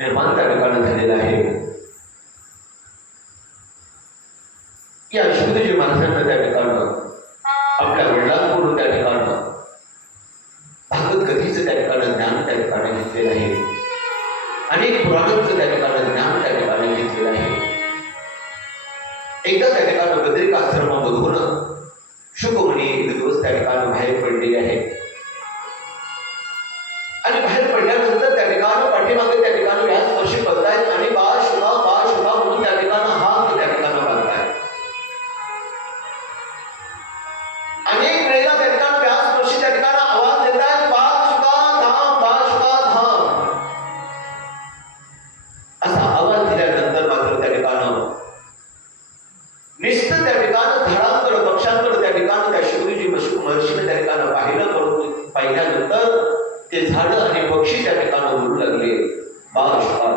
निर्माण त्या ठिकाणी झालेला आहे. या शुद्धजी माणसांना त्या ठिकाणं आपल्या वडिलांकडून त्या ठिकाणं भागवत कथेचं त्या ठिकाणं ज्ञान त्या ठिकाणी घेतलेलं आहे. अनेक पुराणांचं त्या ठिकाणं ज्ञान त्या ठिकाणी घेतलेलं आहे. एकदा त्या ठिकाणं बद्रिक आश्रमामधून शुकमुनी एक दिवस त्या ठिकाणं बाहेर पडलेले आहे आणि बाहेर पडल्यानंतर त्या ठिकाणं पाठीमागे त्या ठिकाणं व्यास वर्षी करतायत आणि बा शुभा म्हणून त्या ठिकाणं हात त्या ठिकाणं बांधतायत. अनेक वेळेला त्या ठिकाणं व्यास वर्षी त्या ठिकाणं आवाज देतायत बा शुभा धाम असा आवाज दिल्यानंतर मात्र त्या ठिकाणं निश्चित त्या ठिकाणं झाडांकडे पक्षांकडे त्या ठिकाणं त्या शुकजी महर्षीने त्या ठिकाणं पाहिल्यानंतर ते झाड आणि पक्षी त्या ठिकाणं बोलू लागले बाशुका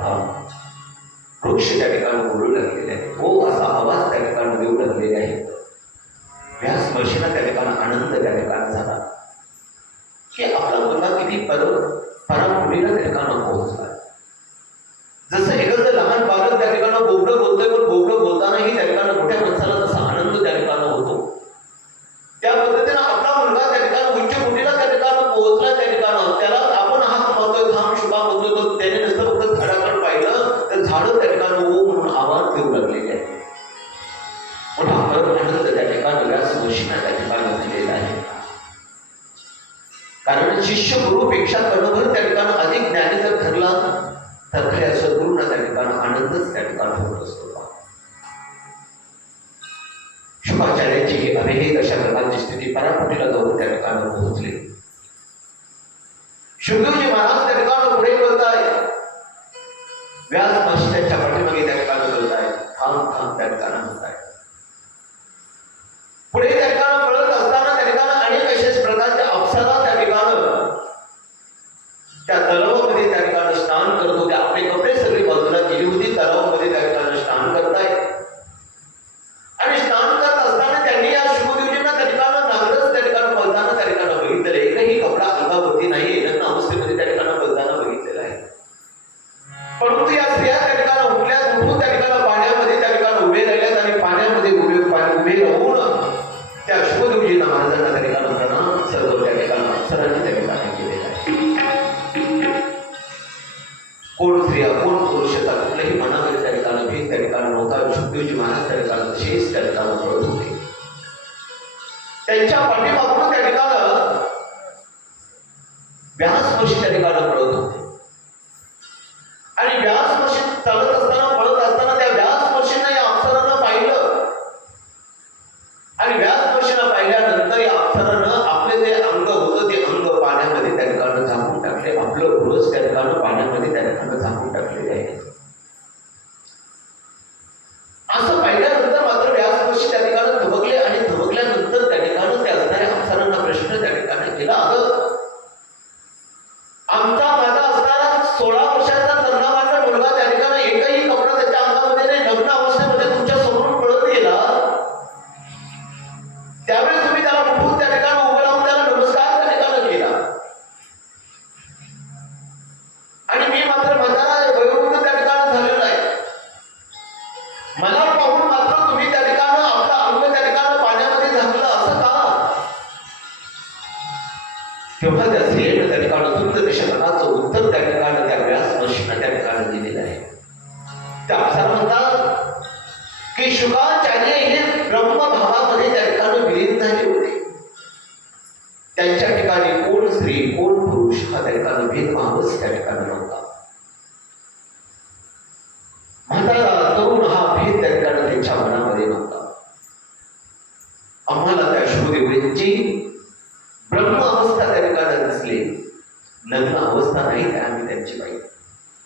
धाम. वृक्ष त्या ठिकाणं बोलू लागलेले आहेत. हो असा आवाज त्या ठिकाणं देऊ लागलेले आहेत. व्यास महर्षींना त्या ठिकाणं आनंद त्या ठिकाणं झाला की आपला मुलगा किती परापुरीला त्या ठिकाणं पोहोचला. जसं एखादं लहान बालक त्या ठिकाणं बोबडं बोलतोय पण बोबडं बोलतानाही त्या ठिकाणं मोठ्या माणसाला जसा आनंद त्या ठिकाणं होतो त्या पद्धतीनं आपला मुलगा त्या ठिकाणं उच्च कोटीला त्या ठिकाणं पोहोचला. त्या ठिकाणं त्याला आपण हात म्हणतोय धाम शुभा म्हणतोय तर त्याने नसतं फक्त झाडाकडे पाहिलं तर झाडं त्या ठिकाणं ओ म्हणून आवाज देऊ लागलेले आहे. मोठा परत आनंद त्या ठिकाणं व्यास महर्षींना त्या ठिकाणं झालेला आहे. कारण शिष्य गुरुपेक्षा कर्णभर त्या ठिकाणं अधिक ज्ञानी जर ठरला तर खऱ्या सद्गुरूंना त्या ठिकाणं आनंदच त्या ठिकाणं होत असतो. शुकाचार्यांची ही अभेद अशा प्रकारची स्थिती परापुटीला जाऊन त्या ठिकाणं पोहोचली. शुकदेवजी महाराज त्या ठिकाणं पुढे बोलताय. व्यास महर्षी त्यांच्या पाठीमागे त्या ठिकाणं बोलताय थांब त्या ठिकाणं म्हणताय. पुढे त्या ठिकाणं पळत असताना त्या ठिकाणं अनेक अशाच प्रकारच्या अप्सरा त्या ठिकाणं त्या तलावामध्ये त्या ठिकाणं स्नान करत होते. आपले कपडे सगळी बाजूला गेली होती. तलावामध्ये त्या ठिकाणं स्नान करताय आणि स्नान करत असताना त्यांनी या शुकदेवजींना त्या ठिकाणं नागरच त्या ठिकाणं पळताना त्या ठिकाणं बघितलेलं. एकही कपडा अंगावरती नाही लग्न अवस्थेमध्ये त्या ठिकाणं पळताना बघितलेलं आहे. परंतु या स्त्रिया त्या ठिकाणं उठून त्या ठिकाणं पाण्यामध्ये त्या ठिकाणं उभे राहिल्यात आणि पाण्यामध्ये उभे राहून त्या शुकदेवजींना महाराजांना त्या ठिकाणं प्रणाम सर्व त्या ठिकाणं अप्सरांनी त्या ठिकाणी केलेलं आहे. कोण स्त्रिया कोण पुरुषता कुठल्याही मनामध्ये त्या ठिकाणं भेद त्या ठिकाणं नव्हता. शुकदेवजी महाराज त्या ठिकाणं शेष त्या ठिकाणं पळत होते. त्यांच्या पाठीमागून त्या ठिकाणं व्यास महर्षी त्या ठिकाणं पळत होते आणि व्यास महर्षी चालत असताना पळत असताना त्या व्यास महर्षींना या अप्सरांना पाहिलं आणि व्यास महर्षींना पाहिल्यानंतर या अप्सरानं आपले जे अंग होतं ते अंग पाण्यामध्ये त्या ठिकाणं झाकून टाकले. आपलं रोज त्या ठिकाणं पाण्यामध्ये त्या ठिकाणं झाकून टाकलेले आहे. असं पाहिल्यानंतर मात्र व्यास महर्षी त्या ठिकाणं धबकले आणि धबकल्यानंतर त्या ठिकाणं त्या असणाऱ्या अप्सरांना प्रश्न त्या ठिकाणी केला. अगं आमचा माझा असणारा 16 वर्षाचा तरुणाचा मुलगा त्या ठिकाणं एकही कपडा त्याच्या अंगामध्ये नाही लग्न अवस्थेमध्ये तुमच्या समोरून पळत गेला. त्यावेळेस तुम्ही त्याला उठवून त्या ठिकाणं उभं राहून त्याला नमस्कार त्या ठिकाणं केला आणि मी मात्र माझा वयोवृद्ध त्या ठिकाणं झालेला आहे. मला पाहून मात्र तुम्ही त्या ठिकाणं आपला अंग त्या ठिकाणं पाण्यामध्ये झाकलं असं का? तेव्हा त्या स्त्रियेनं त्या ठिकाणं तुमचं देशनाचं उत्तर त्या ठिकाणं त्या व्यास महर्षींना त्या ठिकाणं दिलेलं आहे. त्या अप्सरा म्हणतात की शुकाचार्य हे ब्रह्मभावामध्ये त्या ठिकाणं विलीन झाले होते. त्यांच्या ठिकाणी कोण स्त्री कोण पुरुष हा त्या ठिकाणं भेदभावच त्या ठिकाणी नव्हता. म्हातारा तरुण हा भेद त्या ठिकाणी त्यांच्या मनामध्ये नव्हता. आम्हाला त्या शुकदेवजींची ब्रह्म अवस्था त्या ठिकाणी दिसली. लग्न अवस्था नाही त्या आम्ही त्यांची पाहिजे.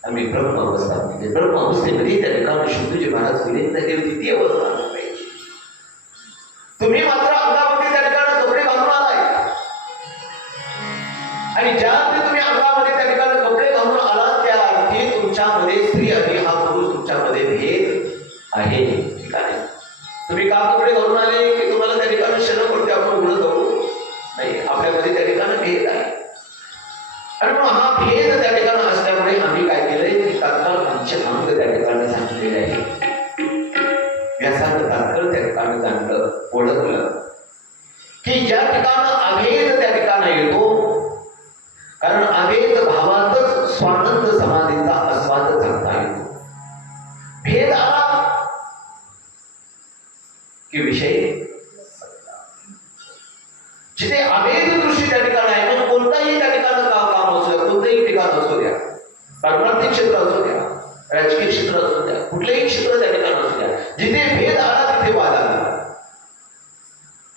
आम्ही ब्रह्म अवस्था म्हणजे ब्रह्म अवस्थेमध्ये त्या ठिकाणी शुकदेवजी महाराज विलीन झाली होती. ती अवस्था नाही. तुम्ही मात्र अंगामध्ये त्या ठिकाणी कपडे घालून आलाय आणि ज्या अर्थी तुम्ही अंगामध्ये त्या ठिकाणी कपडे घालून आलात त्या अर्थी तुमच्यामध्ये स्त्री आणि हा पुरुष तुमच्यामध्ये भेद आहे. ठीक आहे. तुम्ही का कपडे घालून आले की तुम्हाला त्या ठिकाणी शरण पडते आपण उघडत जाऊ नाही, आपल्यामध्ये त्या ठिकाणी भेद आहे. आणि मग हा भेद त्या ठिकाणी असल्यामुळे आम्ही काय केलंय की तात्काळ पंचअंग त्या ठिकाणी सांगितलेले आहे. व्यासानं तात्काळ त्या ठिकाणी जाणलं ओळखलं की ज्या ठिकाणी अभेद त्या ठिकाणी येतो, कारण अभेद भावातच स्वानंद समाधीचा आस्वाद चांगला येतो. भेद आला की विषय जिथे अभेद दृष्टी त्या ठिकाणी आहे, मग कोणताही त्या ठिकाणी काम असू द्या, कोणतंही ठिकाण असू द्या, पारमार्थिक क्षेत्र असू द्या, राजकीय क्षेत्र असू द्या, कुठलेही क्षेत्र त्या ठिकाणी असू द्या, जिथे भेद आला तिथे वाद आला.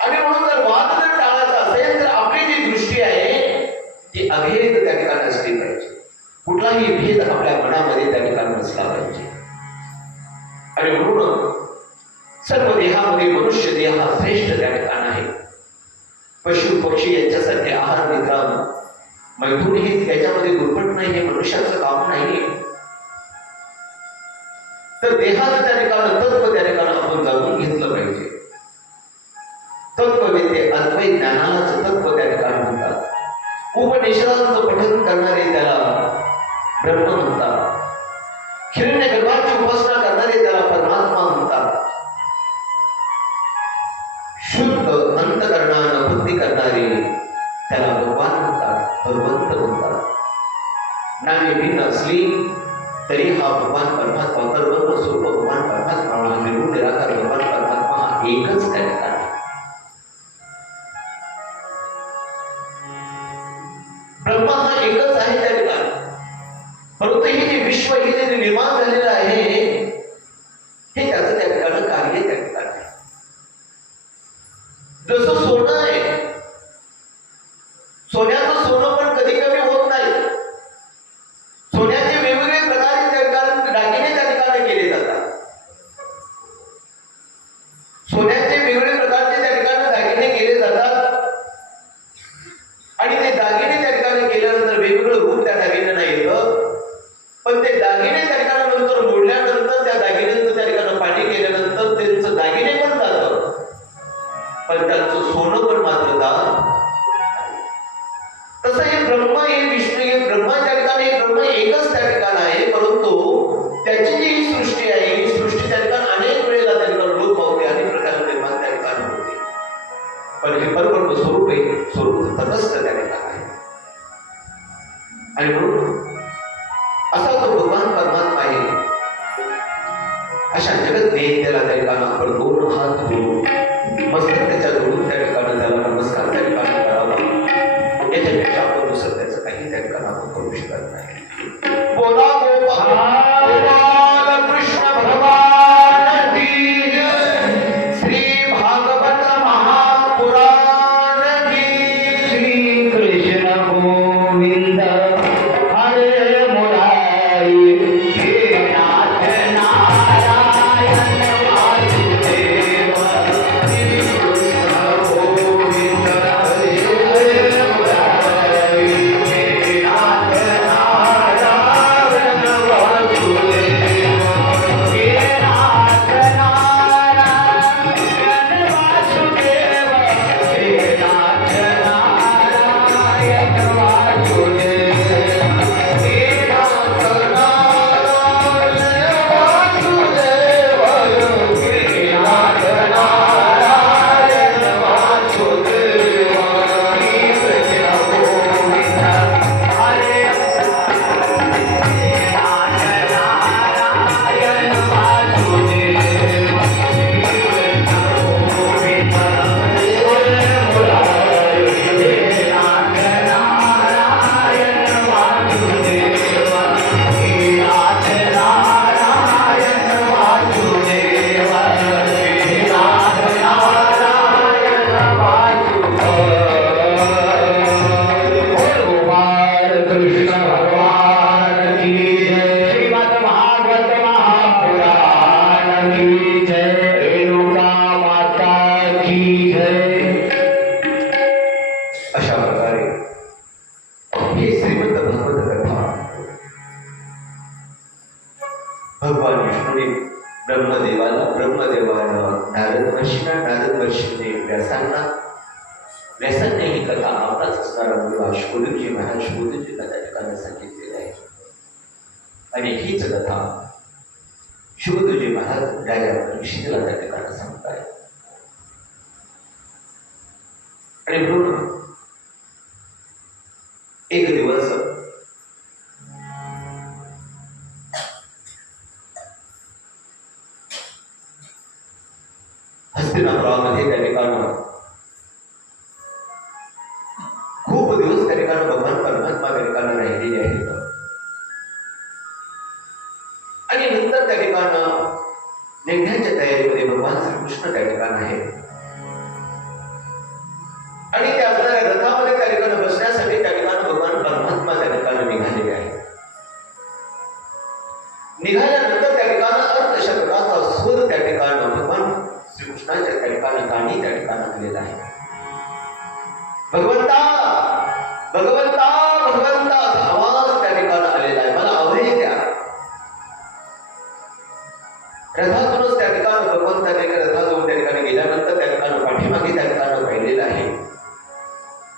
आणि म्हणून जर वाद जर टाळायचा असेल तर आपली जी दृष्टी आहे ती अभेद त्या ठिकाणी असली पाहिजे. कुठलाही भेद आपल्या मनामध्ये त्या ठिकाणी नसला पाहिजे. आणि म्हणून सर्व देहामध्ये मनुष्य देह हा श्रेष्ठ त्या ठिकाण आहे. पशु पक्षी यांच्यासारखे आहार निद्रा मैथून हे त्याच्यामध्ये दुर्पट नाही, हे मनुष्याचं काम नाही. तर देहाचं त्या ठिकाणी तत्व त्या ठिकाणी आपण जाणून घेतलं पाहिजे. तत्ववेत्ते अद्वैत ज्ञानालाच तत्व त्या ठिकाणी म्हणतात. उपनिषदांचं पठन करणारे त्याला ब्रह्म म्हणतात. हिरण्य गर्भाची उपासना करणारे त्याला परमात्मा म्हणतात. शुद्ध अंतकरणानं बुद्धी करणारे त्याला भगवान म्हणतात, भगवंत म्हणतात. नावे भिन्न असली तरी हा भगवान परमात्मा परब्रह्म स्वरूप भगवान परमात्मा हा निर्गुण निराकार भगवान परमात्मा हा एकच त्या ठिकाणी. ब्रह्मा हा एकच आहे त्या ठिकाणी. परंतु हे जे विश्व हे जे निर्माण झालेलं आहे हे त्याचं त्या ठिकाणी कार्य त्या ठिकाणी. जसं सोनं आहे, सोन्याचं सोनं पण कधी कमी होत नाही. सोन्याचे वेगवेगळे प्रकारचे त्या ठिकाणी दागिने त्या ठिकाणी केले जातात. सोन्याचे वेगवेगळे प्रकारचे त्या ठिकाणी दागिने केले जातात. आणि ते दागिने त्या ठिकाणी केल्यानंतर वेगवेगळं रूप त्या दागिन्यांना येतं. पण ते दागिने त्या ठिकाणी नंतर मोडल्यानंतर त्या दागिन्यांचं त्या ठिकाणी पाणी केल्यानंतर त्यांचं दागिने पण जातं, पण त्यांचं सोनं पण मात्र जात. तसं हे ब्रह्म हे विष्णू हे ब्रह्म त्या ठिकाणी हे ब्रह्म एकच त्या ठिकाणी आहे. परंतु त्याची जी ही सृष्टी आहे ही सृष्टी त्या ठिकाणी अनेक वेळेला त्या ठिकाणी लोक होते, अनेक प्रकारे निर्माण त्या ठिकाणी होते. पण हे परब्रह्म स्वरूप आहे, स्वरूप तटस्थ त्या ठिकाणी आहे. आणि म्हणून असा तो भगवान परमात्मा आहे. अशा जगत नेत्याला त्या ठिकाणी आपण दोन हात जोडून मस्तक त्याच्या जोडून त्या ठिकाणी त्याला नमस्कार त्या ठिकाणी करावा. याच्यापेक्षा आपण दुसरं त्याचं काही त्या ठिकाणी आपण करू शकत नाही. बोला गोपाल कृष्ण भगवान की जय. श्री भागवत महापुराण की. श्री कृष्ण गोविंद हरे मुरारी. हे नाथ नारायण वासुदेव. श्री कृष्ण गोविंद हरे मुरारी. हे श्रीमंत भागवत कथा भगवान विष्णूने ब्रह्मदेवानं नारद महर्षीने व्यासांनी ही कथा आपलाच असणारा मुलगा शोधजी महाराज शोधजीला त्या ठिकाणी सांगितलेली आहे. आणि हीच कथा शोधजी महाराज राजा परीक्षितला त्या ठिकाणी सांगताय. आणि म्हणून एक दिवस हस्तिनापुरामध्ये त्या ठिकाणी खूप दिवस त्या ठिकाणी भगवान परमात्मा त्या ठिकाणी राहिलेले आहेत. आणि नंतर त्या ठिकाणी निघण्याच्या तयारीमध्ये भगवान श्रीकृष्ण त्या ठिकाणी आहेत. आणि त्या असणाऱ्या रथामध्ये त्या ठिकाणी बसण्यासाठी त्या ठिकाणी भगवान परमात्मा त्या ठिकाणी निघालेले आहेत. निघाल्यानंतर त्या ठिकाणी अर्थशतकाचा स्वर त्या ठिकाणी भगवान श्रीकृष्णाच्या त्या ठिकाणी गाणी त्या ठिकाणी आलेला आहे. भगवंता भगवंता भगवंता असा आवाज त्या ठिकाणी आलेला आहे. मला अभय द्या. रथातूनच त्या ठिकाणी भगवंताने रथातून त्या ठिकाणी गेल्यानंतर त्या ठिकाणी पाठीमागे त्या ठिकाणी पाहिलेलं आहे.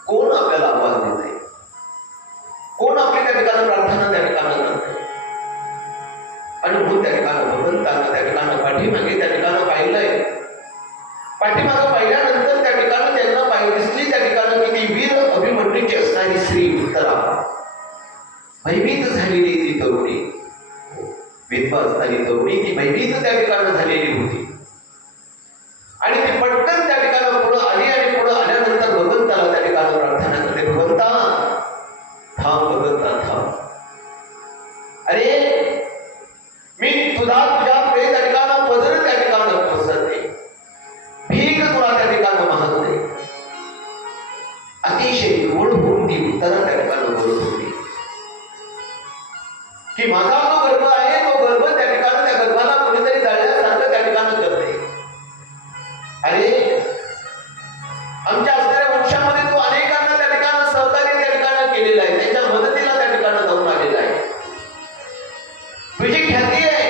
कोण आपल्याला आवाज देत आहे, कोण आपली त्या ठिकाणी प्रार्थना त्या ठिकाणी करते. आणि म्हणून त्या ठिकाणी भगवंतांना त्या ठिकाणी पाठीमागे त्या ठिकाणी पाहिलंय. पाठीमागे पाहिल्यानंतर त्या ठिकाणी त्यांना दिसली त्या ठिकाणी की ती वीर अभिमन्यूची असणारी श्री उत्तरा, भयभीत झालेली ती तरुणी, विधवा असणारी तरुणी ती भयभीत त्या ठिकाणी झालेली होती. आणि ती पटकन त्या ठिकाणी पुढे आली. आणि पुढे आल्यानंतर भगवंताला त्या ठिकाणी प्रार्थना करते. भगवंता थांब, भगवंता थांब. अरे मी तुझ्या पुढे त्या ठिकाणी पदर त्या ठिकाणी पसरते, भीक तुला त्या ठिकाणी मागते. अतिशय गोड होऊन ती उत्तरा त्या ठिकाणी बोलत होती की माझा जो गर्भ आहे तो गर्भ त्या ठिकाणी त्या गर्भाला कोणीतरी जाळल्यासारखं त्या ठिकाणी करते. अरे आमच्या असणाऱ्या वंशामध्ये तो अनेकांना त्या ठिकाणी सहकार्य त्या ठिकाणी केलेलं आहे, त्यांच्या मदतीला त्या ठिकाणी जाऊन आलेला आहे. तुझी ख्याती आहे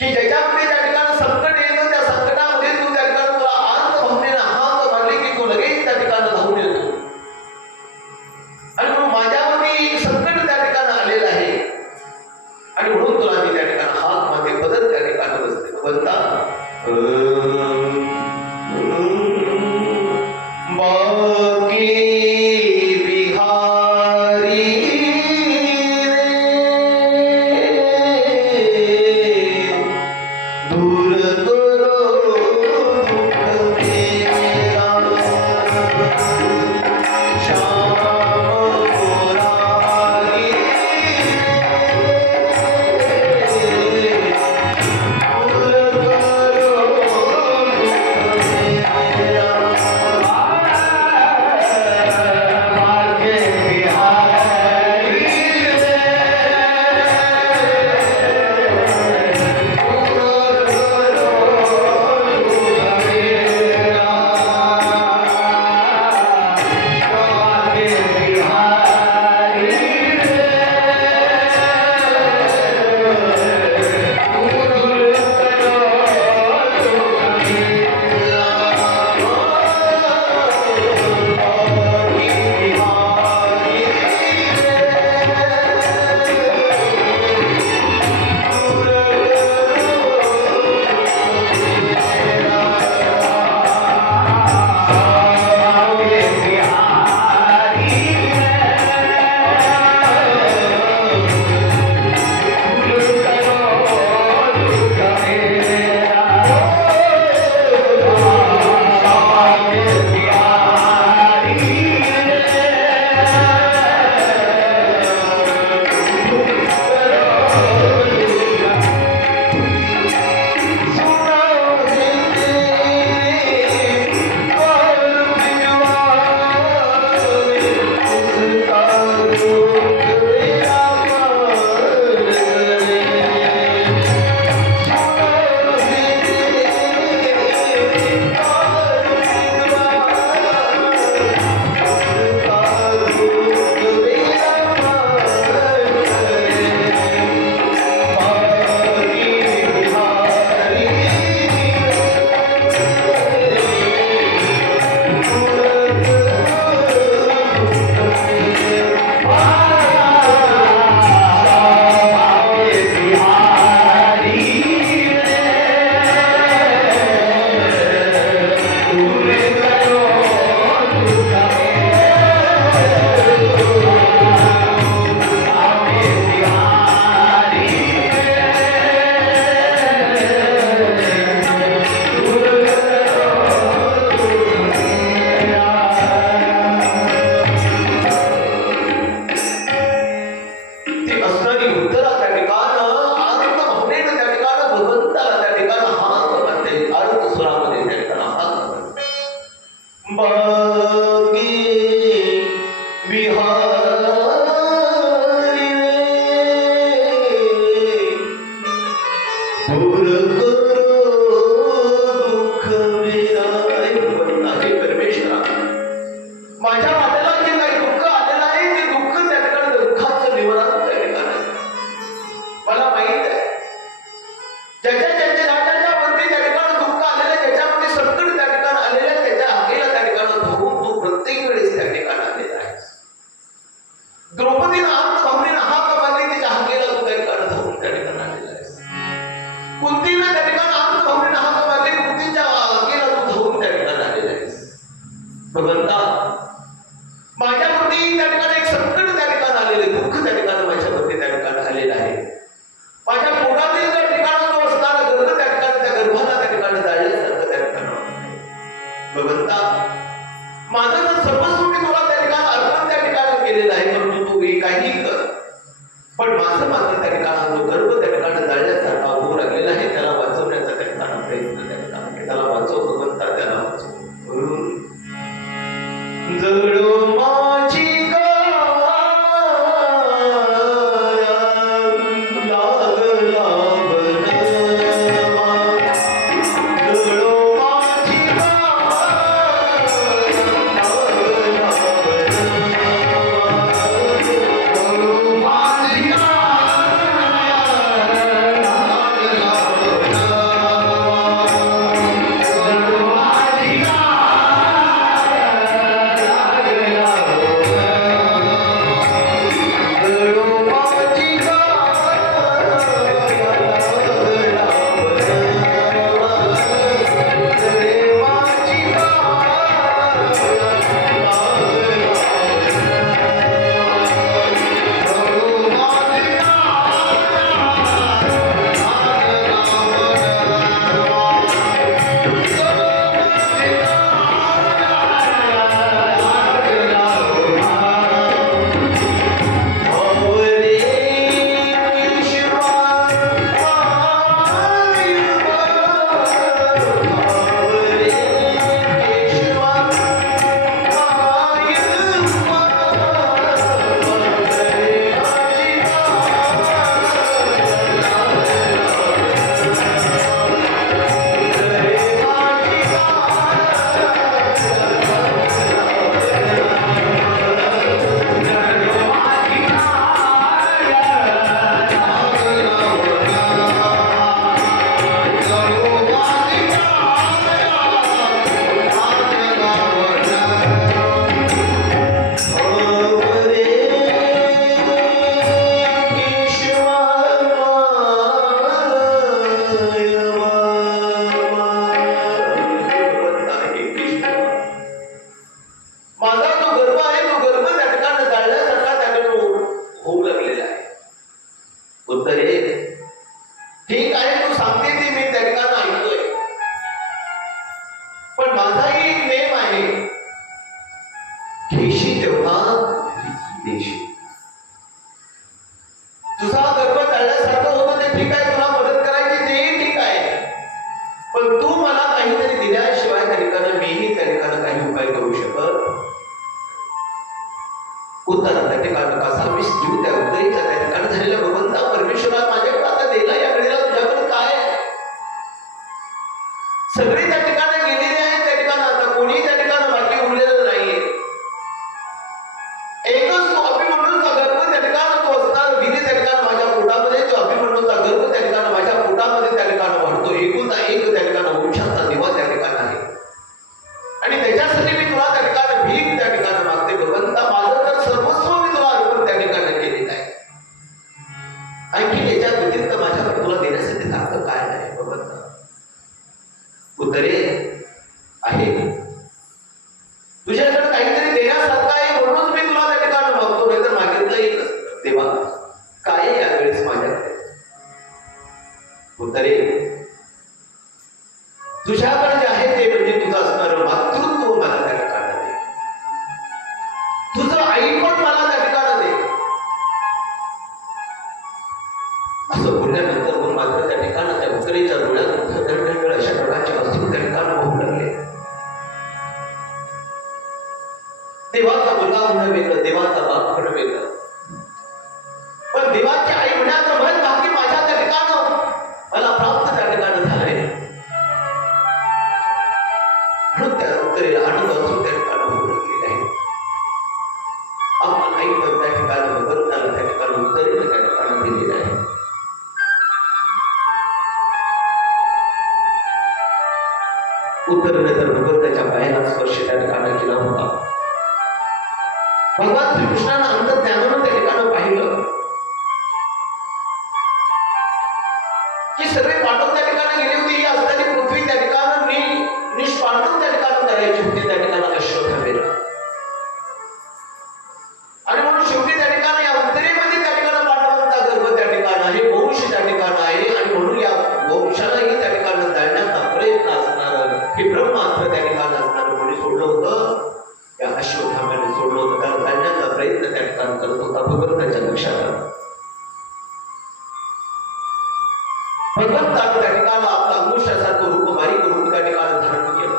की ज्याच्यामध्ये त्या ठिकाणी संकट येतं त्या संकटामध्ये तू त्या ठिकाणी तुला आंत भावनेनं हात मारले की तू लगेच त्या ठिकाणी धावून येतो. आणि म्हणून माझ्यामध्ये एक संकट त्या ठिकाणी आलेलं आहे आणि म्हणून तुला मी त्या ठिकाणी हात मध्ये पदर त्या ठिकाणी बसते. बोलता माझ्या वाट्याला जे काही दुःख आलेलं आहे ते दुःख त्या ठिकाणी दुःखाचं निवारण त्या ठिकाणी मला माहित आहे. ज्याच्या वरती त्या ठिकाणी दुःख आलेलं, ज्याच्यामध्ये संकट त्या ठिकाणी आलेलं, त्याच्या हाकेला त्या ठिकाणी धावून तू प्रत्येक वेळेस त्या ठिकाणी आलेला आहे. द्रौपदीनं अंतभावनेनं हाक मारली, तिच्या हाकेला तू त्या ठिकाणी धावून त्या ठिकाणी आलेला आहेस. कुंतीनं त्या ठिकाणी अंतभावनेनं हाक मारली, कुंतीच्या हाकेला तू धावून त्या ठिकाणी आलेला आहेस. भगवंता माझ्यावरती त्या ठिकाणी एक संकट त्या ठिकाणी आलेले, दुःख त्या ठिकाणी माझ्यावरती त्या ठिकाणी आलेलं आहे. माझ्या पोटातील त्या ठिकाणी तो असणारा गर्भ त्या ठिकाणी, त्या गर्भाला त्या ठिकाणी जाळल्यासारखं त्या ठिकाणी. भगवंता माझं तर सर्वस्व मी तुला त्या ठिकाणी अर्पण त्या ठिकाणी केलेलं आहे, परंतु तू काही कर. पण माझं मात्र त्या ठिकाणी जो गर्भ त्या ठिकाणी जाळल्यासारखा होऊ लागलेला आहे, त्याला वाचवण्याचा त्या ठिकाणी प्रयत्न त्या ठिकाणी. त्याला वाचव भगवंता, त्याला वाचव. जळो माझी ठीक आहे, तू सांगते ते मी त्या ठिकाणी ऐकतोय. पण माझाही एक नेम आहे, घेशी तेव्हा देशी. तुझा गर्भ टाळल्यासारखं होतं ते ठीक आहे, तुला मदत करायची तेही ठीक आहे. पण तू मला काहीतरी दिल्याशिवाय त्या ठिकाणी मीही त्या ठिकाणी काही उपाय करू शकत. उत्तर त्या ठिकाणी कसा विष जीव त्या उदयीचा त्या ठिकाणी झालेल्या भगवंता परमेश्वरा माझ्याकडे आता दिला या वेळेला तुझ्याकडे काय आहे? सगळे त्या ठिकाणी गेलेले आहेत त्या ठिकाणी, आता कोणी त्या ठिकाणी बाकी उरलेलं नाहीये. एकच तो अभिमन्यूचा गर्भ त्या ठिकाणी तो असणार विधी त्या ठिकाणी माझ्या पोटामध्ये, जो अभिमन्यूचा गर्भ त्या ठिकाणी माझ्या पोटामध्ये त्या ठिकाणी वाढतो. एकुलता एक त्या ठिकाणी वंशाचा दिवा त्या ठिकाणी आहे आणि त्याच्यासाठी मी तुला त्या ठिकाणी भीक त्या ठिकाणी मागते. भगवंता माझं तर सर्वस्व मी तुला अर्पण त्या ठिकाणी केलेलं आहे. आणखी याच्या व्यतिरिक्त माझ्याकडे तुला देण्यासाठी सारखं काय नाही भगवंता. उत्तरे आहे तुझ्याकडे काहीतरी देण्यासारखं आहे म्हणूनच मी तुला त्या ठिकाणी मागतो, नाही तर मागितलं येईल तेव्हा काय यावेळेस माझ्याकडे. उत्तरे तुझ्या ऐकत त्या ठिकाणी भगवंताला त्या ठिकाणी उत्तरेनं त्या ठिकाणी दिलेलं आहे. उत्तरेनं तर भगवंताच्या पायाला स्पर्श त्या ठिकाणी केला होता. भगवान श्रीकृष्णानं अंतर्ज्ञानानं त्या ठिकाणी पाहिलं की सगळे पांडव त्या ठिकाणी गेली होती. ही असणारी पृथ्वी त्या ठिकाणी निष्पांडव त्या ठिकाणी करायची होती त्या ठिकाणी अश्वत्थामेला. आणि म्हणून शेवटी त्या ठिकाणी या उत्तरेमध्ये त्या ठिकाणी पांडवांचा गर्भ त्या ठिकाणी आहे, वंश त्या ठिकाणी आहे. आणि म्हणून या वंशालाही त्या ठिकाणी जाळण्याचा प्रयत्न असणार हे ब्रह्मास्त्र त्या ठिकाणी असणार कोणी सोडलं होतं, या अश्वत्थाम्याने सोडलं होतं. कारण जाळण्याचा प्रयत्न त्या ठिकाणी करत होता. भगवंताच्या लक्षात आलं. भगवंतानं त्या ठिकाणी आपला अंकुशासारखं रूप बारीक रूप त्या ठिकाणी धारण केलं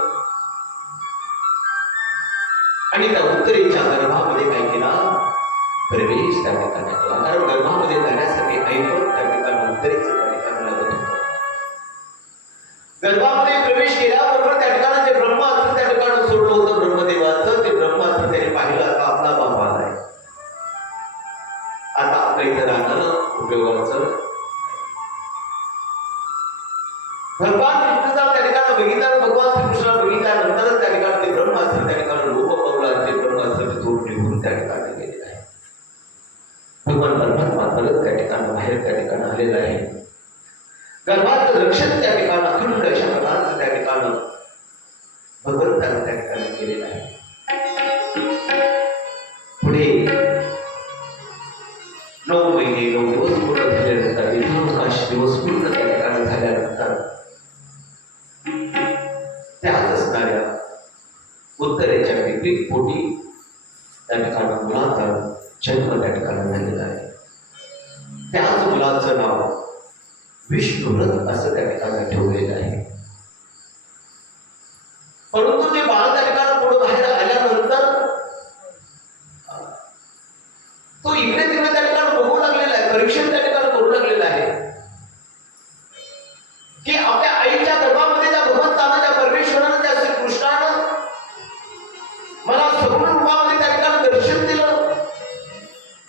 आणि त्या उत्तरेच्या गर्भामध्ये काय केला, प्रवेश त्या ठिकाणी केला. कारण गर्भामध्ये जाण्यासाठी ऐकत त्या ठिकाणी उत्तरेचं त्या ठिकाणी लागत होतं. गर्भामध्ये प्रवेश केल्याबरोबर त्या ठिकाणी जे ब्रह्मास्त्र त्या ठिकाणी सोडलं होतं ब्रह्मदेवाचं, ते ब्रह्मास्त्र त्याने पाहिलं आता आपला बाप आलाय, आता आपल्या इथं राहणं उपयोगाचं. भगवान कृष्णाचा त्या ठिकाणी बघितला, भगवान श्रीकृष्णाला बघितल्यानंतरच त्या ठिकाणी ते ब्रह्मास्त्र त्या ठिकाणी लोप पावलं. ते ब्रह्मास्त्र दूर निघून त्या ठिकाणी गेलेलं आहे. भगवान परमात्मा परत त्या ठिकाणी बाहेर त्या ठिकाणी आलेला आहे. गर्भाचं रक्षण त्या ठिकाणी अखंड अशा प्रकारचं त्या ठिकाणी भगवंतानं त्या ठिकाणी केलेलं आहे. पुढे 9 महिने 9 दिवस पूर्ण झाल्यानंतर, दीर्घकाश दिवस पूर्ण त्या ठिकाणी झाल्यानंतर त्यात असणाऱ्या उत्तरेच्या विपरीत पोटी त्या ठिकाणी मुलाचा जन्म त्या ठिकाणी झालेला आहे. त्याच मुलाचं नाव विष्णुरथ असं त्या ठिकाणी ठेवलेलं आहे. परंतु जे बाळ त्या ठिकाणी पुढे बाहेर आल्यानंतर तो इकडे तिकडे त्या ठिकाणी बघू लागलेला आहे, परीक्षण त्या ठिकाणी करू लागलेला आहे की आपल्या आईच्या गर्भामध्ये त्या भगवंतानं, त्या परमेश्वरानं, त्या श्रीकृष्णानं मला सगुण रूपामध्ये त्या ठिकाणी दर्शन दिलं.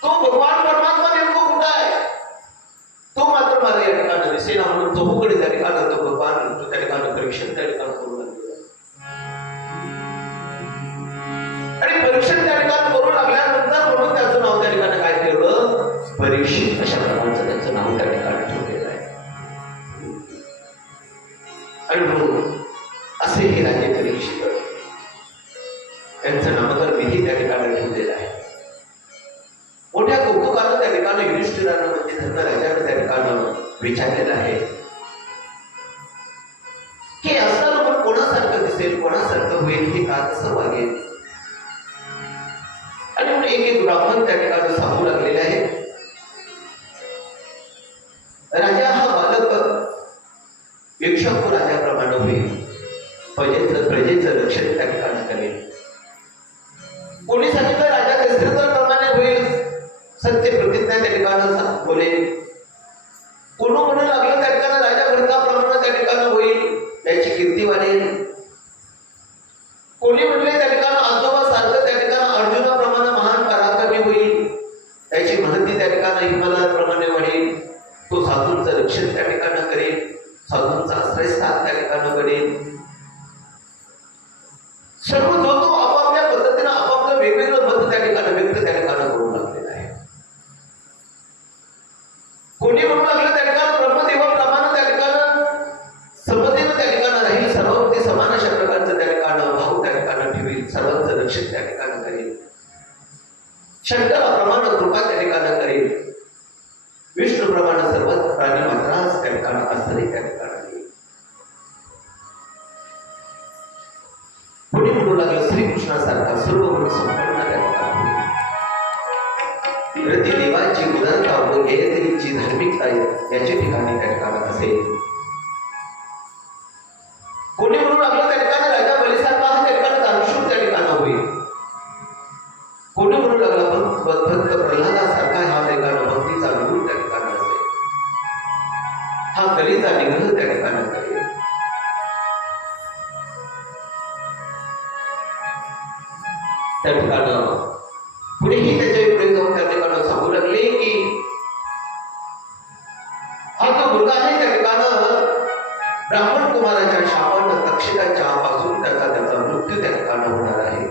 तो भगवान परमात्मा नेमकं कुठं आहे, तो मात्र मला या ठिकाणी दिसेना. म्हणून चहूकडे त्या ठिकाणी तो भगवान तो त्या ठिकाणी परीक्षण त्या ठिकाणी करू लागलेला. आणि परीक्षण त्या ठिकाणी करू लागल्यानंतर म्हणून त्याचं नाव त्या ठिकाणी काय ठेवलं, परीक्षित अशा प्रकारचं त्याचं नाव त्या ठिकाणी ठेवलेलं आहे. आणि म्हणून असे हे राजे परीक्षित त्यांचं नामकरण विधी त्या ठिकाणी ठेवलेलं आहे. मोठ्या कौतुकानं त्या ठिकाणी युधिष्ठिरानं म्हणजे धर्मराजानं त्या ठिकाणी विचारलेलं आहे की असं पण कोणासारखं दिसेल, कोणासारखं होईल, हे का कसं वागेल. आणि म्हणून एक ब्राह्मण त्या ठिकाणी सांगू लागलेले आहे, राजा हा बालक इक्ष्वाकू राजाप्रमाणे होईल, प्रजेचं रक्षण त्या ठिकाणी करेल. कोणी सांगितलं राजा दशरथाप्रमाणे होईल, सत्य प्रतिज्ञा त्या ठिकाणी बोलेल. कोण म्हणू लागलं त्या ठिकाणी राजा भरताप्रमाणे त्या ठिकाणी होईल, त्याची कीर्ती वाढेल. कोणी म्हणले त्या ठिकाणी आजोबा सारखं त्या ठिकाणी अर्जुनाप्रमाणे महान पराक्रमी होईल, त्याची महती त्या ठिकाणी हिमालयाप्रमाणे वाढेल. तो साधूंचं रक्षण त्या ठिकाणी करेल, साधूंचा आश्रयस्थान त्या ठिकाणी बनेल. सर्व जो तो आपापल्या पद्धतीनं आपापलं वेगवेगळं मत त्या ठिकाणी व्यक्त त्या ठिकाणी करू लागलेलं आहे. कोणी म्हणू लागलं त्या ठिकाणी ब्रह्मदेवाप्रमाणे त्या ठिकाणी समतेनं त्या ठिकाणी राहील, सर्वांमध्ये समान अशा प्रकारचं त्या ठिकाणी भाव त्या ठिकाणी ठेवील, सर्वांचं रक्षण त्या ठिकाणी करेल. शंकराप्रमाणे कृपा त्या ठिकाणी करेल, विष्णूप्रमाणे सर्व प्राणी मात्रास त्या ठिकाणी आश्रय त्या ठिकाणी. पुढे म्हणू लागलं श्रीकृष्णासारखा सर्व गुण संपन्न त्या ठिकाणी रती देवाची उदारता व गेयत्रीची धार्मिकता याच्या ठिकाणी त्या ठिकाणी असेल. कोणी म्हणू लागलं त्या ठिकाणी राजा बलीसारखा हा त्या ठिकाणी दानशूर त्या ठिकाणी होईल. कोणी म्हणू लागला भक्त प्रल्हादासारखा हा त्या ठिकाणी भक्तीचा विगुण त्या ठिकाणी असेल, हा कलीचा निग्रह त्या ठिकाणी करेल. त्या ठिकाणी पुढेही त्याच्या मुलगाने त्या ठिकाणं ब्राह्मण कुमाराच्या शापानं तक्षकाच्या पासून त्याचा मृत्यू त्या ठिकाणं होणार आहे.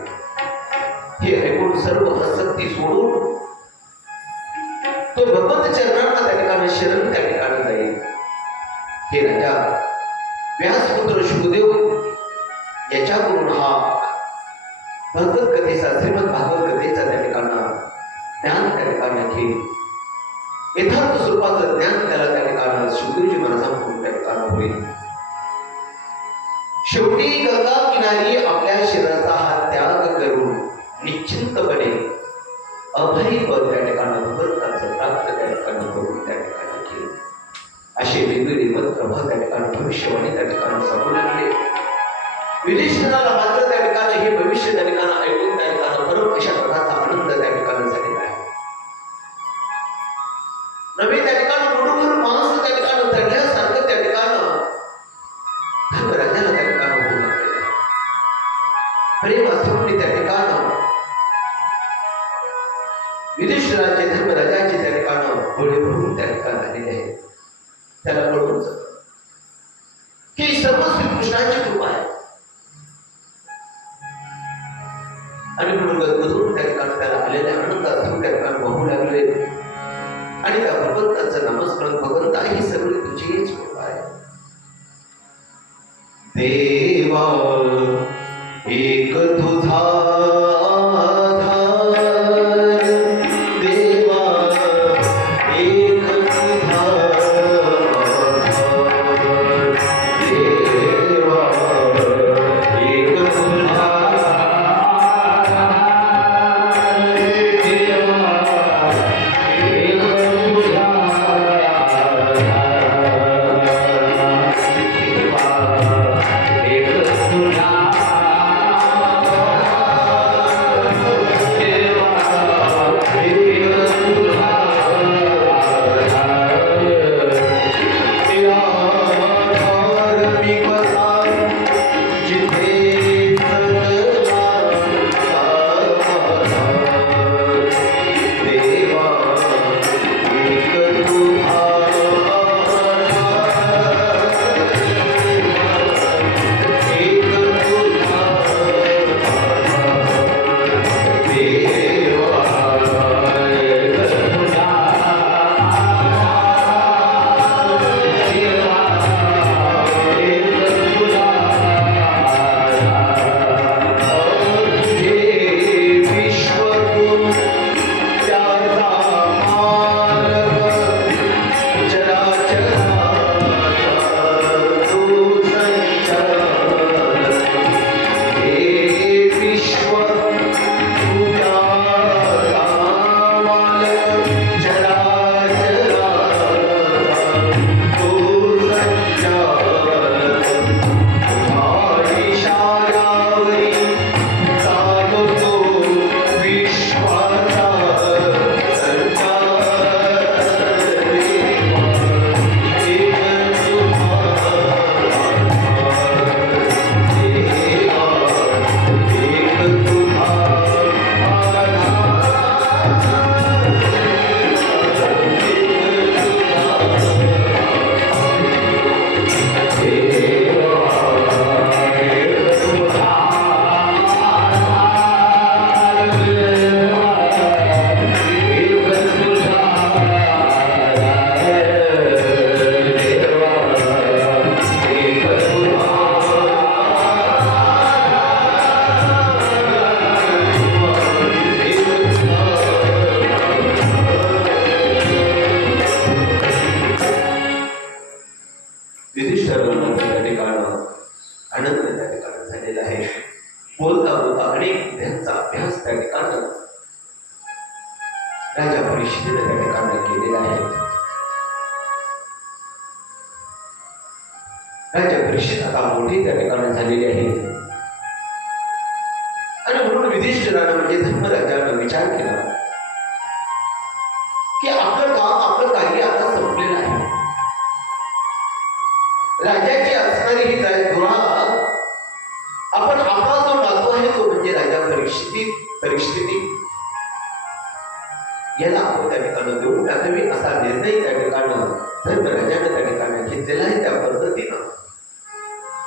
हे ऐकून सर्व हसक्ती सोडून तो भगवंत चरणांना त्या ठिकाणी शरण त्या ठिकाणी जाईल. हे राजा व्यासपुत्र शुकदेव याच्याकडून हा भगवत कथेचा श्रीमद भागवत कथेचा त्या ठिकाणं ज्ञान त्या ठिकाणी घेईल. यथार्थ स्वरूपाचं ज्ञान त्याला त्या ठिकाणं शुकदेवजी महाराजांकडून त्या ठिकाणं होईल. शेवटी गंगा किनारी आपल्या शरीराचा हा त्याग करून निश्चिंतपणे अभय पद त्या ठिकाणं भगवंताचं प्राप्त त्या ठिकाणं करून त्या ठिकाणी केले. असे वेगवेगळे मत प्रभाव त्या ठिकाणी भविष्यवाणी त्या ठिकाणी सांगू लागले. युधिष्ठिराला मात्र त्या ठिकाणी हे भविष्य त्या ठिकाणी ऐकून त्या ठिकाणी परम अशा प्रकारचा आनंद त्या ठिकाणी झालेला आहे. नवी त्या ठिकाणी कुटुंब माणसं त्या ठिकाणी चढल्यासारखं त्या ठिकाणी धर्मराजाला त्या ठिकाणी होऊ लागलेलं आहे. प्रेम असुरने त्या ठिकाणी युधिष्ठिराचे धर्मराजाचे त्या ठिकाणी डोळे भरून त्या ठिकाणी झालेले आहे. त्याला कळून की सर्व श्रीकृष्णाची कृपा आहे आणि म्हणून गदगदून त्या ठिकाणी त्याला आलेल्या आनंदातून त्या ठिकाणी वाहू लागले आणि त्या भगवंताचं नामस्मरण भगवंता ही सगळी तुझीच कृपा आहे. देवा एक तुझा राजा परीक्षेने त्या ठिकाणी केलेला आहे. राजा परीक्षित आता मोठे त्या ठिकाणी झालेले आहे आणि म्हणून युधिष्ठिरानं म्हणजे धर्मराजानं विचार केला की आपलं काम आपलं कार्य आता संपलेलं आहे. राजाची असणारी ही धोरणा आपण आपला जो नातू आहे तो म्हणजे राजा परीक्षिती याला आपण त्या ठिकाणी देऊन टाकावी असा निर्णय त्या ठिकाणं धर्मराजाने त्या ठिकाणी घेतलेला आहे. त्या पद्धतीनं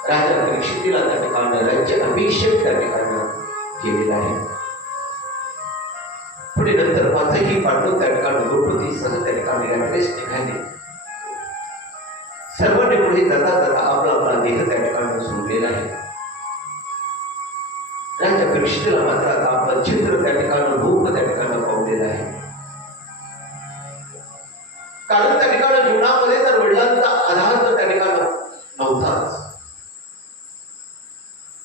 राजा परीक्षितीला त्या ठिकाणं राज्य अभिषेक त्या ठिकाणं केलेला आहे. पुढे नंतर पाचही पांडव त्या ठिकाणी द्रौपदी सह त्या ठिकाणी यात्रेस निघाले. सर्वांनी पुढे जाता जाता आपला आपला देह त्या ठिकाणी सोडलेला आहे. राजा परीक्षितीला मात्र आता आपलं चित्र त्या ठिकाणी रूप त्या ठिकाणी पावलेलं आहे. कारण त्या ठिकाणी जीवनामध्ये तर वडिलांचा आधार तर त्या ठिकाणी नव्हताच,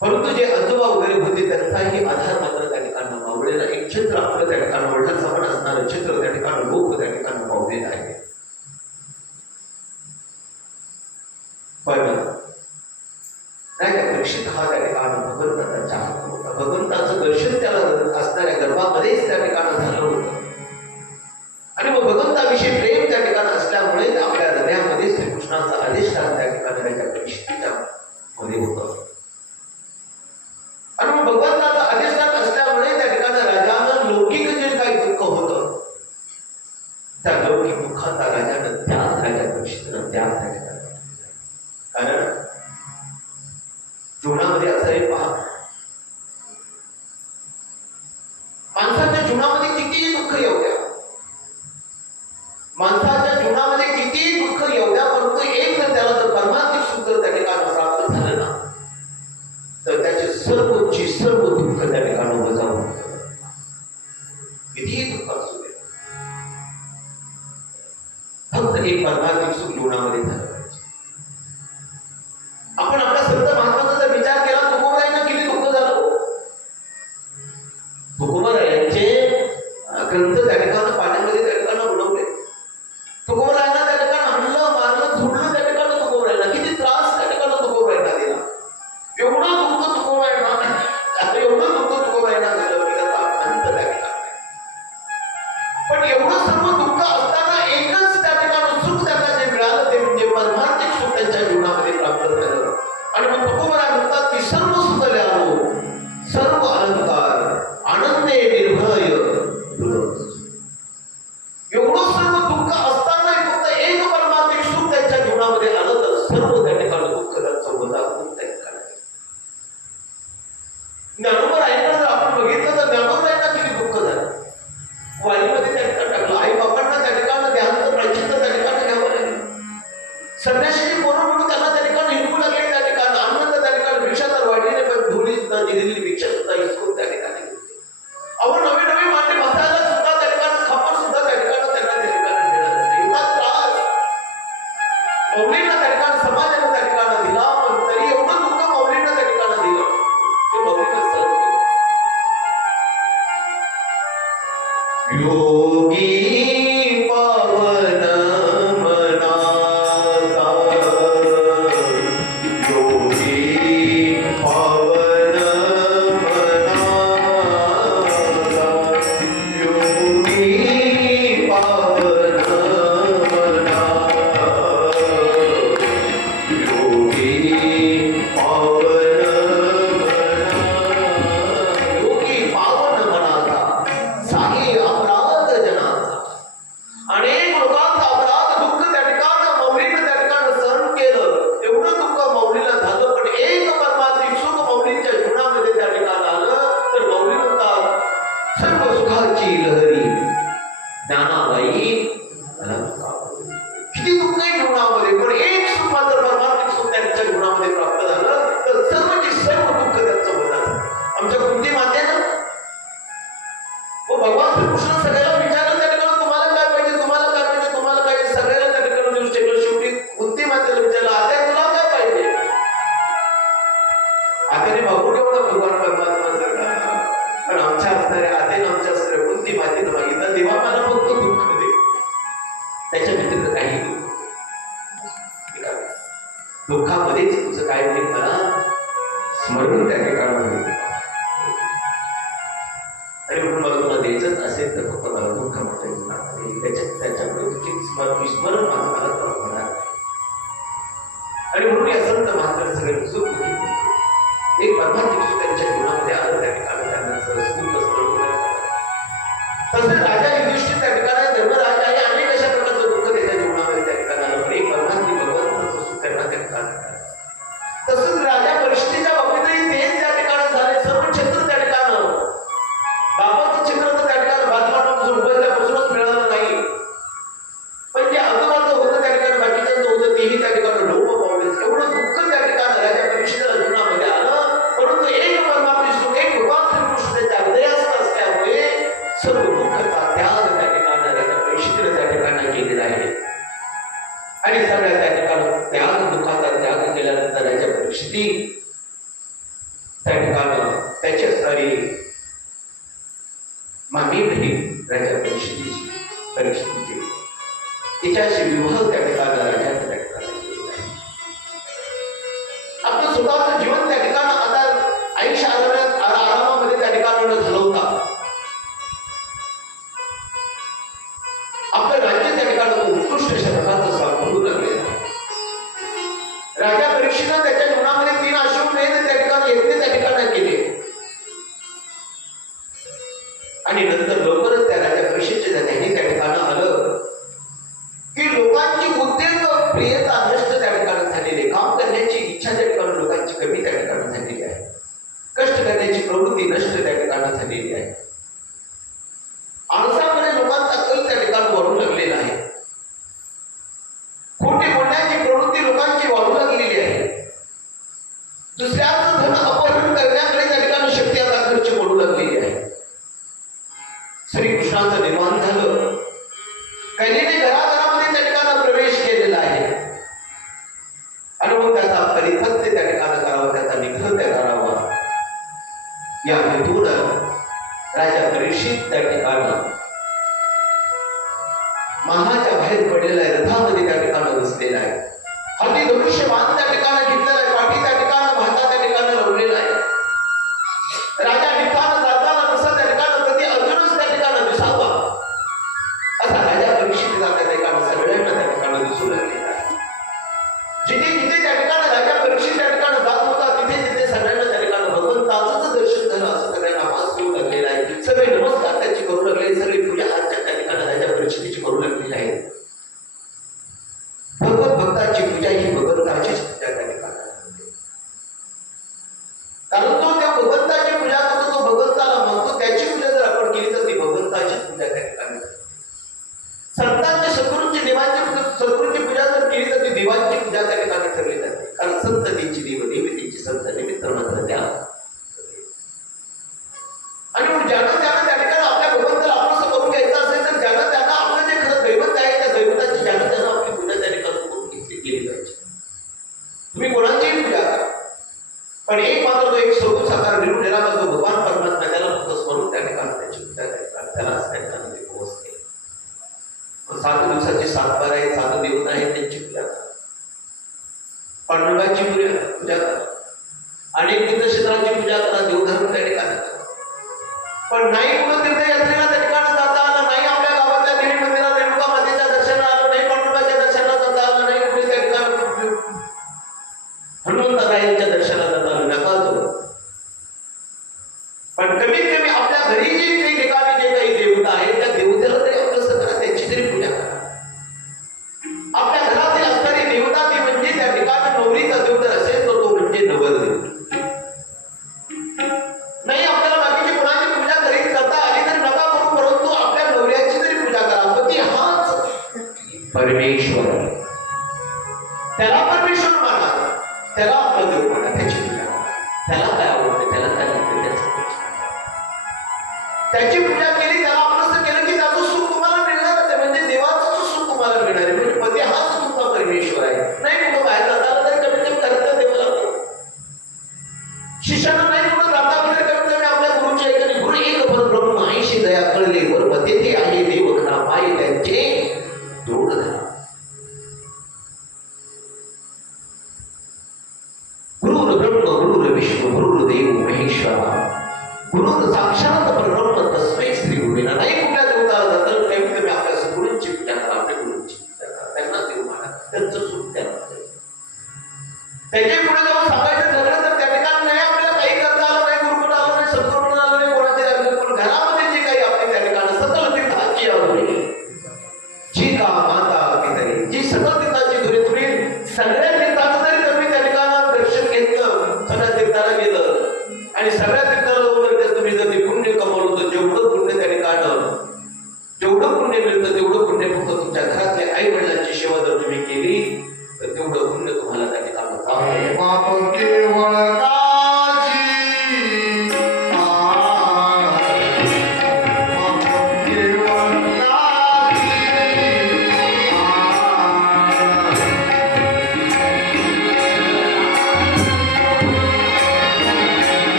परंतु जे आजोबा वगैरे होते त्यांचाही आधार मात्र त्या ठिकाणी मावळलेला एक चित्र आपलं त्या ठिकाणी वडिलांसमान असणारं चित्र त्या ठिकाणी रूप त्या ठिकाणी पावलेलं आहे. पण राजा परीक्षित हा त्या ठिकाणी भगवंताचा चाहता होता. भगवंताचं दर्शन त्याला असणाऱ्या गर्भामध्येच त्या ठिकाणी झालं होतं आणि मग भगवंताविषयी प्रेम त्या ठिकाणी असल्यामुळे आपल्या हृदयामध्ये श्रीकृष्णाचा अधिष्ठान त्या ठिकाणी राजा परीक्षितीच्या मध्ये होतं. आणि मग भगवंताचा अधिष्ठान असल्यामुळे त्या ठिकाणी राजानं लौकिक जे काही दुःख होतं त्या लौकिक दुःखाचा राजानं त्याग राजा परीक्षितीनं त्याग त्या ठिकाणी. कारण जीवनामध्ये असं आहे पहा, माणसाच्या जीवनामध्ये किती दुःख येऊ द्या, माणसाच्या जीवनामध्ये किती दुःख येऊ द्या, परंतु एक जर त्याला जर परमात्मिक सुख त्या ठिकाणी प्राप्त झालं ना तर त्याचे सर्व दुःख त्या ठिकाणी वजावून कितीही दुःख असू दे, फक्त एक परमात्मिक सुख जीवनामध्ये झालं पाहिजे. आपण आपल्या संत महात्माचा जर विचार केला, तुकोबरायांना किती दुःख झालं. तुकोबरायांचे ग्रंथ त्या ठिकाणी पाण्यामध्ये त्या ठिकाणी बुडवले. तुकोबरायांना त्या ठिकाणी हाणलं मारलं झोडलं त्या ठिकाणी तुकोबरायांना किती त्रास त्या ठिकाणी तुकोबरायांना दिला. एवढं दुःख तुकोबरायांना झालं की त्याचा अंत त्या ठिकाणी. पण एवढं सर्व दुःख असताना एकच त्या ठिकाणी सुख त्यांना जे मिळालं ते म्हणजे परमात्मिक सुख त्यांच्या जीवनामध्ये प्राप्त झालं. आणि मग तुकोबराय म्हणतात की सर्व सुख ल्यालो सर्व अलंकार आनंदे निर्भय. एवढं सर्व दुःख असताना फक्त एक परमात्मिक सुख त्यांच्या जीवनामध्ये आलं तर सर्व त्या ठिकाणी दुःख त्यांचं वजावून त्या ठिकाणी. ज्ञानोबरायांना जर आपण बघितलं तर ज्ञानोबरायांना किती दुःख झालं. वाईमध्ये त्या ठिकाणी टाकलं, आई बाबांना त्या ठिकाणी देहांत प्रायचित्त त्या ठिकाणी घ्यावं लागलं. संन्याशी पोरं म्हणून त्यांना त्या ठिकाणी हिंडू लागले. त्या ठिकाणी अन्न त्या ठिकाणी भिक्षा तर वाढलेली, पण धुळी सुद्धा दिलेली भिक्षा सुद्धा हिसकून त्या ठिकाणी अहो नवे नवे मांडे बसायला सुद्धा त्या ठिकाणी खापर सुद्धा त्या ठिकाणी त्यांना त्या ठिकाणी मिळालं. एवढा त्रास मौलींना त्या ठिकाणी समाजाने त्या ठिकाणी दिला, पण तरी एवढं दुःख मौलींना त्या ठिकाणी दिलं ते मौलींना सहन केलं. योगी पावन किती दुःख आहे जीवनामध्ये, पण एक सुख मात्र परमात्मिक सुख त्यांच्या जीवनामध्ये प्राप्त झालं तर सर्वचे सर्व दुःख त्यांचं बदल. आमच्या कुंती मातेनं व भगवान श्रीकृष्ण सगळ्याला विचारलं त्या ठिकाणी तुम्हाला काय पाहिजे, तुम्हाला काय पाहिजे, तुम्हाला काय, सगळ्याला त्या ठिकाणी देऊ शकलो. शेवटी कुंती मातेला विचारलं आता तुला काय पाहिजे. आत्याने बघून एवढं भगवान परमात्माचं का, पण आमच्या असणाऱ्या आत्याने आमच्या असणाऱ्या कुंती मातेनं मागितलं देवा मला फक्त दुःख दे, त्याच्या व्यतिरिक्त काही दुःखामध्येच तुझं काय होईल मला स्मरण त्या ठिकाणी होईल. आणि म्हणून मला तुला द्यायचंच असेल तर फक्त मला दुःख म्हटलं त्याच्यामुळे तुझी विस्मरण माझं मला तुला होणार नाही. आणि म्हणून या संत महात्म्याने सगळे सुख एक परमात्मिक सुख त्यांच्या जीवनामध्ये आलं त्या ठिकाणी त्यांना सुख स्मरण. तसं राजा युधिष्ठिर त्या परीक्षेचे तिच्याशी विवाह त्या ठिकाणी राजा त्या ठिकाणी आपलं स्वतःचं जीवन त्या ठिकाणी आता आयुष्य आरामामध्ये त्या ठिकाणी घालवता आपलं राज्य त्या ठिकाणी उत्कृष्ट शतकाचं सापडू लागलेलं आहे. राजा परीक्षेनं त्याच्या जीवनामध्ये 3 अश्वमेध त्या ठिकाणी यज्ञ त्या ठिकाणी केले आणि नंतर लवकरच त्या राजा परीक्षेच्या त्यांनी त्या ठिकाणी आलं की लोकांची उद्योग प्रियता नष्ट त्या ठिकाणी झालेली, काम करण्याची इच्छा त्या ठिकाणी लोकांची कमी त्या ठिकाणी झालेली आहे, कष्ट करण्याची प्रवृत्ती नष्ट त्या ठिकाणी झालेली आहे, आळसामध्ये लोकांचा कल त्या ठिकाणी वाढू लागलेला आहे, खोटे बोलण्याची प्रवृत्ती लोकांची वाढू लागलेली आहे, दुसऱ्याचं धन अपहरण करण्याकडे त्या ठिकाणी शक्ती आता खर्च पडू लागलेली आहे. श्रीकृष्णाचं निर्माण झालं, कैलीने घराघरामध्ये त्या ठिकाणी प्रवेश केलेला आहे आणि मग त्याचा परिपत्य त्या ठिकाणी करावा, त्याचा निग्रह त्या करावा या हेतून राजा परीक्षित त्या ठिकाणी महाच्या बाहेर पडलेला आहे, रथामध्ये त्या ठिकाणी बसलेला आहे, हाती धनुष्यबाण त्या ठिकाणी घेतलेला आहे, पाठी त्या ठिकाणी भाता त्या ठिकाणी लावलेला आहे. राजा निघताना जाताना तसा त्या ठिकाणी प्रति अर्जुनच त्या ठिकाणी दिसावा असा राजा परीक्षित त्या ठिकाणी सगळ्यांना त्या ठिकाणी दिसू लागलेला आहे. जिथे जिथे त्या ठिकाणी राजा परीक्षित त्या ठिकाणी जात होता तिथे तिथे सगळ्यांना त्या ठिकाणी भगवंताचंच दर्शन झालं असं सगळ्यांना आवाज देऊ लागलेला आहे. सगळे नमस्कार त्याची करू लागले, सगळे पूजा आजच्या त्या ठिकाणी राजा परीक्षितीची करू लागलेली आहे. भगवत भक्ताची पूजा ही भगवंताचीच पूजा त्या ठिकाणी, कारण तो त्या भगवंताची पूजा करतो, तो भगवंताला मानतो, त्याची पूजा जर आपण केली तर ती भगवंताचीच पूजा त्या ठिकाणी. संतांच्या सद्गुरूंची देवांची सद्गुरूंची पूजा जर केली तर ती देवांची पूजा त्या ठिकाणी ठरली जाते, कारण संत त्यांची देव, देव त्यांची संत निमित्त मात्र त्या. आणि म्हणून ज्यानं त्यानं त्या ठिकाणी आपल्या भगवंताला आपलं करून घ्यायचं असेल तर ज्यानं त्यांना आपलं जे खरं दैवत आहे त्या दैवताची ज्यानं त्यानं आपली पूजा त्या ठिकाणी करून केली पाहिजे. तुम्ही कोणाचीही पूजा करा, पण एक मात्र तो एक सगुण साकार निर्गुण निराकार जो भगवान परमात्मा त्याला फक्त स्मरून त्या ठिकाणी त्याची पूजा त्याला त्या ठिकाणी पोहोचते. 7 दिवसाची 7 वार आहे, 7 देवता आहेत, त्यांची पूजा करा, पांडुरंगाची पूजा करा, अनेक तीर्थक्षेत्रांची पूजा करा, देवधर्म त्या ठिकाणी करा. पण नाही कुठं तीर्थयात्रेला त्या ठिकाणी जाता आलं नाही, आपल्या गावातल्या देवी मंदिरात रेणुका मातेच्या दर्शनाला आलं नाही, पांडुरंगाच्या दर्शनाला जाता आलं नाही, कुठे त्या ठिकाणी हनुमंतरायांच्या दर्शनाला जाता आलं नका जाऊ. पण कमीत कमी आपल्या घरी जे काही ठिकाणी जे काही देवता आहेत त्या देवतेला तरी आपलं करा, त्यांची तरी पूजा करा. आपल्या घरातील असणारी देवता ती म्हणजे त्या ठिकाणी नवरीचा देव जर असेल तर तो म्हणजे नवरदेव. नाही आपल्याला बाकीची कोणाची पूजा करीत करता आली तरी नका करू, परंतु आपल्या नवऱ्याची तरी पूजा करा. पती हाच परमेश्वर आहे, त्याला परमेश्वर माना, त्याला आपलं देव माना, त्याची पूजा करा. त्याला काय आवडतं, त्याला काय लागतं त्याची पूजा केली, त्याला आपलं केलं की त्याचं सुख तुम्हाला मिळणार, म्हणजे देवाचं सुख तुम्हाला मिळणार आहे. म्हणजे पती हाच तुमचा परमेश्वर आहे. नाही कुठं बाहेर जाता आलं तरी कमीत कमी करता देवाला, शिष्याला नाही कुठं जाता आलं तरी कमीत कमी आपल्या गुरुच्या ऐकणे गुरु एक परब्रह्म ऐशी दया कळले वर तेथे आहे देव घडा पाय त्यांचे तोड धरा. गुरुर ब्रह्म गुरुर विष्णू गुरुर देव महेश्वरा गुरुर साक्षात परब्रह्म तस्मै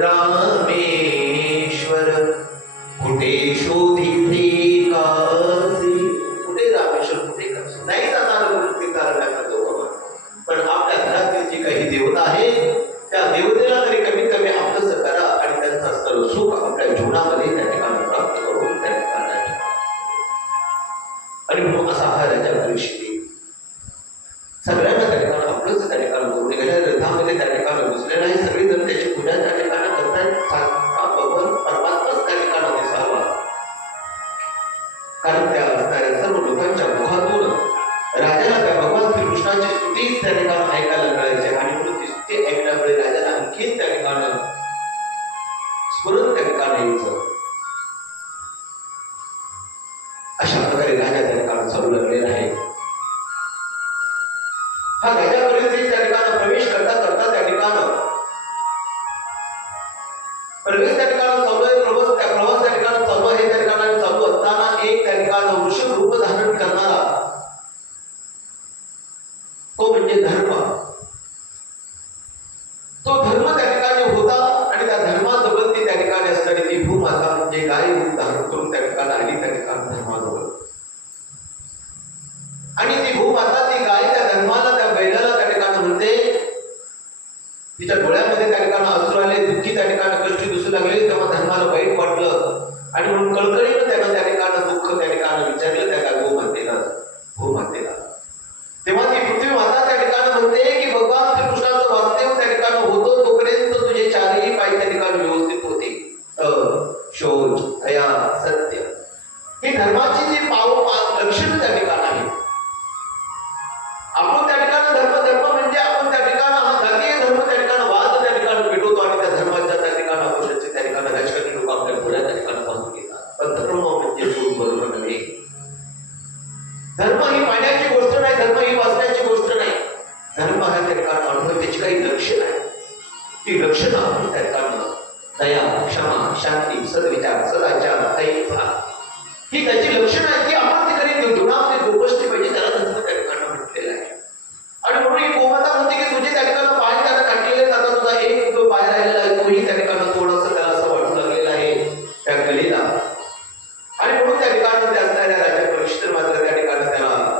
रामेश्वर कुठे शोधिते कासी, कुठे रामेश्वर कुठे काशी, नाही जाणार वृत्ती कारण्याचा तो बाबा. पण आपल्या घरातील जी काही देवता आहे त्या देवतेला तरी कमीत कमी आपलंच करा आणि त्यांचं सर्व सुख आपल्या जीवनामध्ये त्या ठिकाणी प्राप्त करून त्या ठिकाणी. आणि म्हणून असा हा राजा परीक्षित सगळ्यांना त्या ठिकाणी आपलंच त्या ठिकाणी करून गेल्या रथामध्ये त्या ठिकाणी बसलेला आहे. सगळे जण त्याची पूजा त्या ठिकाणी करतायत. भगवान परमात्माच त्या ठिकाणी दिसावा, कारण त्या असणाऱ्या सर्व लोकांच्या मुखातून राजाला त्या भगवान श्रीकृष्णाची स्तुती त्या ठिकाणी ऐकायला मिळायची. आणि म्हणून ती स्तुती ऐकल्यामुळे राजाला आणखी त्या ठिकाणी स्मरण त्या ठिकाणी यायचं. अशा प्रकारे राजा त्या ठिकाणी चालू लागलेला आहे. हा राजापर्यंत त्या ठिकाणी प्रवेश करता करता त्या ठिकाणी प्रवेश त्या ठिकाणी चालू आहे. प्रवास त्या ठिकाणी चालू आहे. त्या ठिकाणी चालू असताना एक त्या ठिकाणी वृषभ रूप धारण करणारा तो म्हणजे धर्म, तो धर्म त्या ठिकाणी होता. आणि त्या धर्माजवळ ती त्या ठिकाणी असणारी ती भूमाता म्हणजे गाय रूप धारण करून त्या ठिकाणी आली त्या ठिकाणी धर्माजवळ. आणि ती भूमाता ती गाय त्या धर्माला त्या बैलाला त्या ठिकाणी म्हणते. तिच्या डोळ्यामध्ये त्या ठिकाणी अश्रू आले, दुःखी त्या ठिकाणी कष्ट दिसू लागले. तेव्हा धर्माला वाईट वाटलं आणि म्हणून कळकळीनं त्यानं त्या ठिकाणी दुःख त्या ठिकाणी विचारलं त्या भूमातेला. तेव्हा ती पृथ्वी माता त्या ठिकाणी म्हणते की भगवान श्रीकृष्णाचं वास्तव त्या ठिकाणी होतं तोपर्यंत तुझे चारही पाय त्या ठिकाणी व्यवस्थित होते. शौच, दया, सत्य ही धर्माची जी लक्षण त्या ठिकाणी आहे. आपण त्या ठिकाणी धर्म म्हणजे आपण त्या ठिकाणी हा जातीय धर्म त्या ठिकाणी वाद त्या ठिकाणी पेटवतो आणि त्या धर्माच्या त्या ठिकाणी अवश्याचे त्या ठिकाणी राजकारणी लोक आपल्या पुढ्या त्या ठिकाणी बांधून घेतात. पण धर्म म्हणजे खूप बरोबर नव्हे. धर्म ही पाण्याची गोष्ट नाही, धर्म ही वाचण्याची गोष्ट नाही. धर्म हा त्या ठिकाणी अनुभव त्याची काही लक्षण आहे. ती लक्षणं आपण त्या ठिकाणी दया, क्षमा, शांती, सद्विचार, सदाचार, अहिंसा ही त्याची लक्षणं आहेत की आपण ती कधी जीवनामध्ये जोपासली पाहिजे. त्याला धर्म त्या ठिकाणी म्हटलेलं आहे. आणि म्हणून ही गोमाता म्हणते की तुझे त्या ठिकाणी पाय त्याला काटलेले आता तुझा एक जो पाय राहिलेला आहे तोही त्या ठिकाणी थोडंसं त्याला असं वाटू लागलेलं आहे त्या कलेला. आणि म्हणून त्या ठिकाणी त्या असणाऱ्या राजा परीक्षित मात्र त्या ठिकाणी त्याला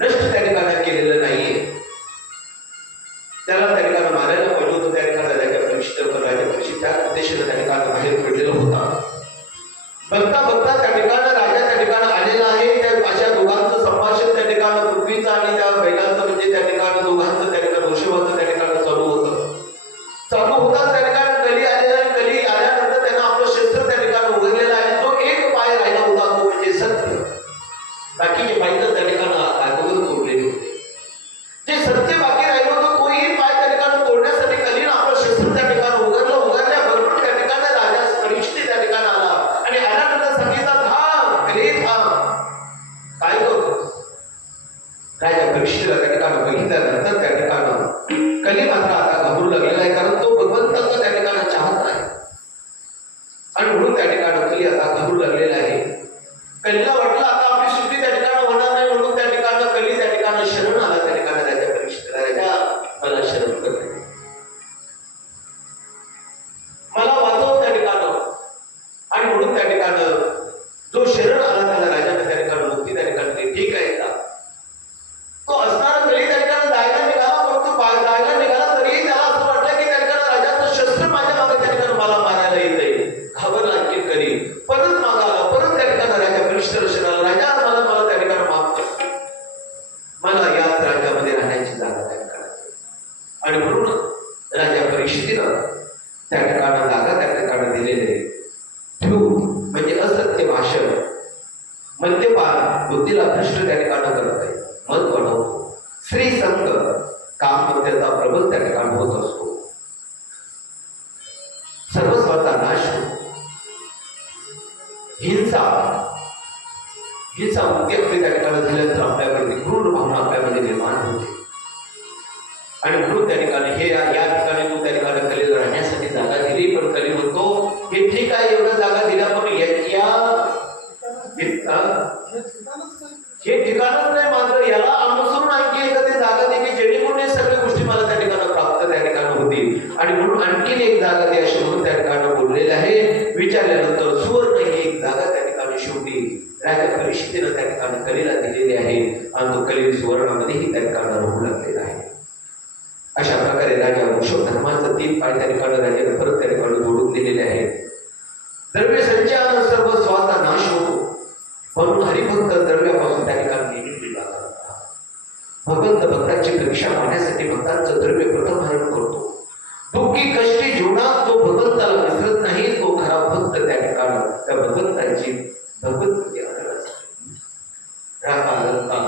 नष्ट त्या ठिकाणी केलेलं नाहीये. त्याला त्या ठिकाणी मारायला पाहिजे होतं. त्या ठिकाणी राजा परीक्षित त्या उद्देशाने त्या ठिकाणी बाहेर पडलेला होता. बघता बघता त्या ठिकाणी राजा त्या ठिकाणी आलेला आहे. त्या अशा दोघांचं संभाषण त्या ठिकाणी पृथ्वीचं आणि त्या बैलाचं म्हणजे त्या ठिकाणी दोघांचं त्या ठिकाणी वृषभाचं त्या ठिकाणी चालू होतं. चालू होताच त्या ठिकाणी कली आलेला आहे. कली आल्यानंतर त्यांना आपलं शस्त्र त्या ठिकाणी उघडलेलं आहे. जो एक पाय राहिला होता तो म्हणजे सत्य. बाकीचे पाय तर त्या ठिकाणी अगोदर तोडलेले होते. जे सत्य बाकी राहिलं होतं तोही पाय त्या ठिकाणी तोडण्यासाठी कलीनं आपलं शस्त्र त्या ठिकाणी उघडल्याबरोबर त्या ठिकाणी राजा परीक्षित त्या ठिकाणी आला आणि आल्यानंतर सांगितलं थांब कली थांब. काय करतो राजा परीक्षितला त्या ठिकाणी बघितल्यानंतर त्या ठिकाणी कली मात्र आता घाबरू लागलेला आहे, कारण तो भगवंताचा त्या ठिकाणी चाहत आहे. आणि म्हणून त्या ठिकाणी कली आता घाबरू लागलेला आहे. कलीला वाटलं आता आपली सुट्टी त्या ठिकाणी होणार नाही. म्हणून त्या ठिकाणी कली त्या ठिकाणी शरण आला त्या ठिकाणी राजा परीक्षितला. राजा मला शरण करते, मला वाचव त्या ठिकाणी. आणि म्हणून त्या ठिकाणी जो शरण आला त्याला राजाने त्या ठिकाणी मुक्ती त्या ठिकाणी दिली. ठीक आहे का तो असणारा कली त्या ठिकाणी जायला निघाला, परंतु जायला निघाला तरीही त्याला असं वाटलं की त्या ठिकाणी राजाचं शस्त्र माझ्या मागे त्या ठिकाणी मला मारायला येत आहे. घाबरला आणखी कली परत मागाला. परत त्या ठिकाणी राजा परीक्षित शरण राजा मला त्या ठिकाणी माफ कर, मला याच राज्यामध्ये राहण्याची जागा त्या ठिकाणी. आणि म्हणून राजा परीक्षितीनं त्या ठिकाणी जागा त्या ठिकाणी दिलेली आहे. म्हणजे असत्य भाषण, मद्यपान बुद्धीला भ्रष्ट त्या ठिकाणी करत आहे, मत बनवतो, स्त्री संग काम मध्यता प्रबल त्या ठिकाणी होत असतो, सर्वस्वाचा नाश होतो, हिंसा मुक्ती आपली त्या ठिकाणी झाल्यानंतर आपल्याकडे क्रूर भावना आपल्यामध्ये निर्माण होते. आणि म्हणून त्या ठिकाणी हे या ठिकाणी तू त्या ठिकाणी कलेला राहण्यासाठी जागा दिली. पण कली म्हणतो हे ठीक आहे एवढं जागा दिल्या, पण हे ठिकाणच नाही माझं, याला अनुसरून आणखी एखादी जागा दे की जेणेकरून हे सगळ्या गोष्टी मला त्या ठिकाणी प्राप्त त्या ठिकाणी होतील. आणि म्हणून आणखीन एक जागा ती अशी म्हणून त्या ठिकाणी बोललेले आहे. विचारल्यानंतर सुवर्ण ही एक जागा त्या ठिकाणी शेवटी राजा परीक्षितीनं त्या ठिकाणी कलेला दिलेली आहे आणि तो कलेल सुवर्णामध्येही त्या ठिकाणी राहू लागलेला आहे. अशा प्रकारे राजा वृषभ धर्माचं 3 पाय त्या ठिकाणी राजाने परत त्या ठिकाणी जोडून दिलेले आहेत. द्रव्य संचयानं सर्व स्वाचा नाश होतो, म्हणून हरिभक्त द्रव्यापासून त्या ठिकाणी निवृत्तीला जातात. भगवंत भक्तांची परीक्षा पाहण्यासाठी भक्तांचं द्रव्य प्रथम हरण करतो. दुःखी कष्टी जीवनात जो भगवंताला विसरत नाही तो खरा भक्त त्या ठिकाणी त्या भगवंताची भगवत राखा लंका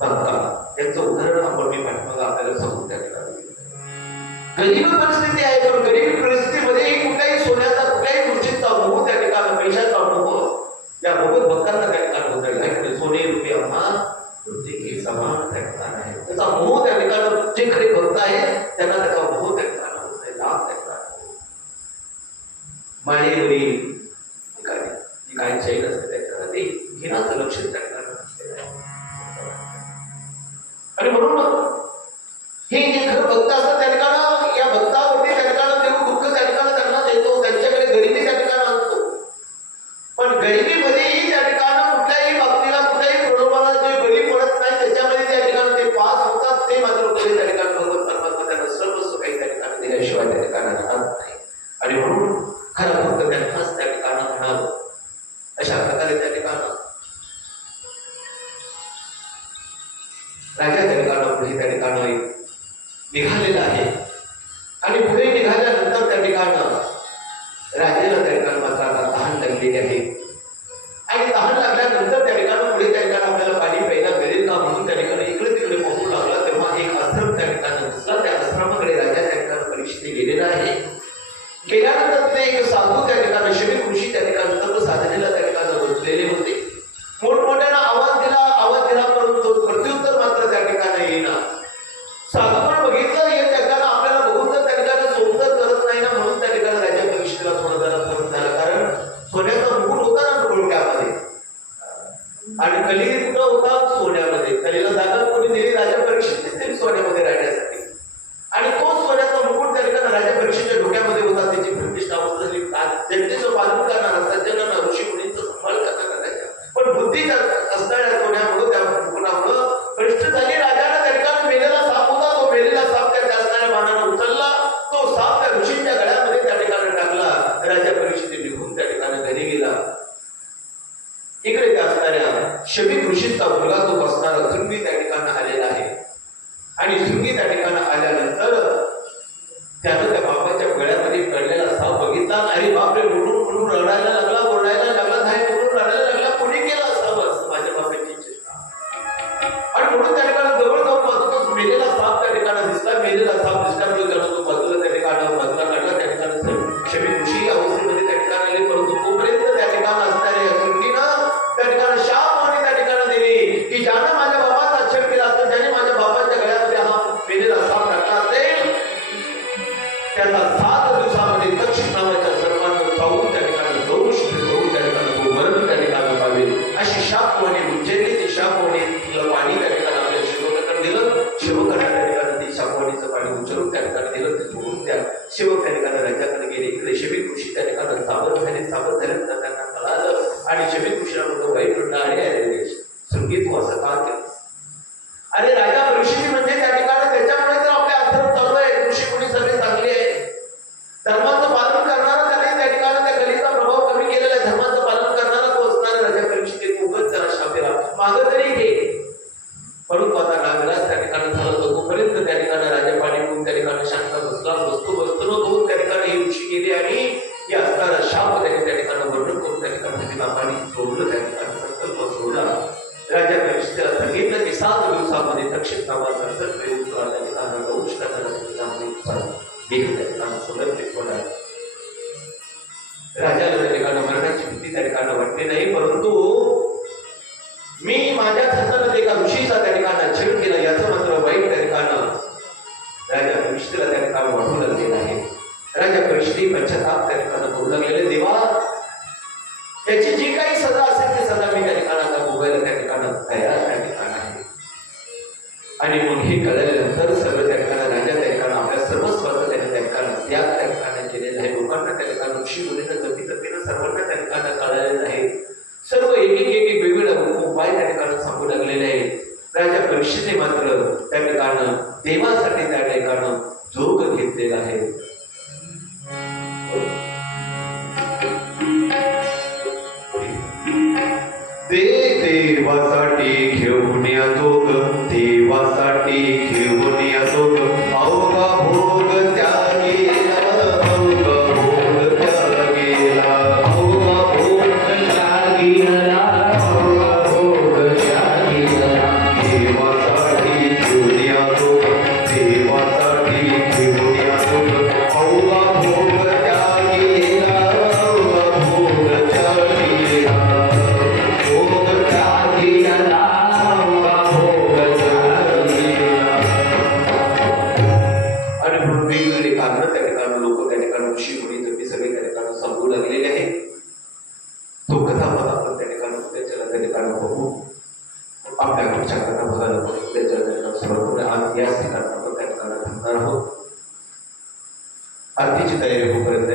बंका यांचं उदाहरण आपण मी पाठीमागं आपल्याला सांगू त्या ठिकाणी. गरीब परिस्थिती आहे, पण गरीब परिस्थितीमध्ये कुठल्याही सोन्याचा कुठल्याही गोष्टीचा मोह त्या ठिकाणी पैशाचा मोह या भगवत भक्तांना त्या ठिकाणी होता आहे. सोने रुपये पृथ्वी समान त्या ठिकाणी आहे. त्याचा मोह त्या ठिकाणी जे खरे भक्त आहे त्यांना त्याचा मोह त्या ठिकाणी होत आहे, लाभ त्या ठिकाणी माळेवरील काय चैन असते त्या ठिकाणी ते घेण्याचं लक्ष त्या ठिकाणी असते. आणि म्हणून हे जे खरं भक्त असतात त्या ठिकाणी या भक्तावरती त्या ठिकाणी देव दुःख त्या ठिकाणी त्यांना देतो, त्यांच्याकडे गरिबी त्या ठिकाणी आणतो. पण गरिबीमध्येही त्या ठिकाणी कुठल्याही बाबतीला कुठल्याही प्रलोभनाला जे बळी पडत नाही त्याच्यामध्ये त्या ठिकाणी ते पास होतात. ते मात्र पुढे त्या ठिकाणी भगवत परमात्मा त्यांना सर्वस्व काही त्या ठिकाणी दिल्याशिवाय त्या ठिकाणी राहत नाही. आणि म्हणून खरा भक्त त्यांनाच त्या ठिकाणी म्हणावं. अशा प्रकारे त्या ठिकाणी राजा त्या ठिकाणी पुढे त्या ठिकाणी निघालेला आहे. आणि पुढे निघाल्यानंतर त्या ठिकाणी राजाला त्या ठिकाणी मात्र आता तहान लागलेली आहे. आणि तहान लागल्यानंतर त्या ठिकाणी पुढे त्या ठिकाणी आपल्याला पाणी प्यायला मिळेल का म्हणून त्या ठिकाणी इकडे तिकडे पाहू लागला. तेव्हा एक आश्रम त्या ठिकाणी दिसला. त्या आश्रमाकडे राजा त्या ठिकाणी परीक्षित गेलेला आहे. गेल्यानंतर तिथे एक साधू त्या ठिकाणी शमी ऋषी त्या ठिकाणी तप साधनेला त्या ठिकाणी बसलेले होते. मोठमोठ्यानं आवाज दिला परंतु प्रत्युत्तर मात्र त्या ठिकाणी येईना. साधूने बघितलं हे त्या ठिकाणी आपल्याला बघून तर त्या ठिकाणी सोबत करत नाही ना, म्हणून त्या ठिकाणी राजा परीक्षेला थोडं जरा फरक झाला. कारण सोन्याचा मुकुट होता ना डोक्यामध्ये आणि कली कुठं होता सोन्यामध्ये. कलीला जागा कोणी दिली राजा परीक्षेत सोन्यामध्ये राहण्यासाठी. आणि तो सोन्याचा मुकुट त्या ठिकाणी राजा परीक्षेच्या डोक्यामध्ये होता. त्याची प्रतिष्ठा झाली. जनतेचं पालन करणारा सज्जनांना ऋषी मुनींचा सांभाळ करणारा राजा. पण बुद्धी असणाऱ्या सोन्यामुळे त्या मुकुटामुळं भ्रष्ट झाली. राजाला त्या ठिकाणी मेलेला साप होता. तो मेलेला साप त्या असणाऱ्या बाणानं उचलला. तो साप त्या ऋषींच्या गळ्यामध्ये त्या ठिकाणी टाकला. राजा परीक्षेत निघून त्या ठिकाणी घरी गेला. इकडे त्या असणाऱ्या शमी ऋषींचा मुलगा तो बसणारा झुंगी त्या ठिकाणी आलेला आहे. आणि झुंगी त्या ठिकाणी आल्यानंतर त्यानं त्या बापाच्या गळ्यामध्ये पडलेला साप बघितला. अरे बापरे म्हणून म्हणून रडायला लागला, ओरडायला लागला. नाही म्हणून रडायला लागला. कोणी केला असावं माझ्या बापाची चेष्टा. आणि म्हणून त्या ठिकाणी जवळ जाऊन पाहतो मेलेला साप त्या ठिकाणी दिसला. मेलेला साप दिसल्यामुळे त्याला तो बाजूला त्या ठिकाणी बाजूला काढला. त्या ठिकाणी शमी ऋषी अवस्थेमध्ये त्या ठिकाणी आले. परंतु तोपर्यंत त्या ठिकाणी असणाऱ्या झुंगीनं त्या ठिकाणी शाप आणि त्या ठिकाणी दिली की ज्यानं माझ्या बापाचा छळ केला असेल, ज्याने माझ्या बापाच्या गळ्यामध्ये हा मेलेला साप टाकला असेल त्याला 7 दिवसामध्ये दक्षिण नावाच्या सर्वांना चावून त्या ठिकाणी दोष घेऊन त्या ठिकाणी तो मरण त्या ठिकाणी पावेल अशी शापवाणी उच्चारली. ती शापवाणी तिला पाणी त्या ठिकाणी आपल्या शिवकाकडे दिलं. शिवकाने त्या ठिकाणी ती शापवाणीचं पाणी उचलून त्या ठिकाणी दिलं. ते सोडून त्या शिवक त्या ठिकाणी राज्याकडे गेले. इकडे शमी ऋषी त्या ठिकाणी सावध झाले तर त्यांना कळालं. आणि शमी ऋषीला म्हणतो वाईट म्हणणं अरे संगीत तू असं का केलं? अरे राजा परीक्षित म्हणजे त्या ठिकाणी त्याच्यामुळे तर आपले आश्रम चालू आहे. ऋषी मुनी सगळे चांगले आहे. धर्माचं पालन करणारा त्याने त्या ठिकाणी त्या कलीचा प्रभाव कमी केलेला आहे. धर्माचं पालन करणारा तो असणारा राजा परीक्षित उगत त्याला शापेला मागं तरी घे. परंतु आता नागराज त्या ठिकाणी झालं तोपर्यंत त्या ठिकाणी राजा पाणी पिऊन त्या ठिकाणी शांत बसला. बसतो दोन त्या ठिकाणी हे ऋषी गेले आणि हे असणारा शाप त्याने त्या ठिकाणी वर्णन करून त्या ठिकाणी तिला पाणी सोडलं. त्या ठिकाणी संकल्प सोडला. राजा परीक्षेला सांगितलं की 7 दिवसामध्ये दक्षिण नावाचा सर्प येऊन त्या ठिकाणी समर्पित होणार. राजाला त्या ठिकाणी मरणाची भीती त्या ठिकाणी वाटली नाही. परंतु मी माझ्या हाताने एका ऋषीचा त्या ठिकाणी छेड केला याचं मात्र वाईट त्या ठिकाणी राजा परीक्षेला त्या ठिकाणी वाटू लागलेलं आहे. राजा परीक्षेने पंचताप त्या ठिकाणी करू लागलेले. देवा याची जी काही सजा असेल ती सजा मी त्या ठिकाणी आता भोगायला त्या ठिकाणी तयार त्या ठिकाणी आहे. आणि मग हे कळल्यानंतर सगळं त्या ठिकाणी राजा त्या ठिकाणी आपल्या सर्वस्वाचं त्याने त्या ऋषी मुनींना जमीन सर्वांना त्या ठिकाणी कळालेलं आहे. सर्व एक वेगवेगळे उपाय त्या ठिकाणी सांगू लागलेले आहेत. राजा परीक्षेने मात्र त्या ठिकाणी देवासाठी त्या ठिकाणी जोग घेतलेला आहे. देवासाठी घेऊन या जोग, देवासाठी घेऊन या जोग, अवघा भोग त्यागेला, अवघा भोग त्यागेला, अवघा भोग त्यागेला, अवघा भोग त्यागेला. देवासाठी घेऊन या जोग, देवासाठी घेऊन या जोग, अवघा भोग त्यागेला, अवघा भोग त्यागेला. आणि म्हणून वेगवेगळे कारण त्या ठिकाणी लोक त्या ठिकाणी ऋषी मुनी तुम्ही सगळे त्या ठिकाणी सांगू लागलेले आहे. तो कथापद आपण त्या ठिकाणी त्याच्याला त्या ठिकाणी बघू. आपल्या घरच्या कथा बघायला बघू त्याच्या आज याच ठिकाणी आपण त्या ठिकाणी थांबणार आहोत. आरतीची तयारी होईपर्यंत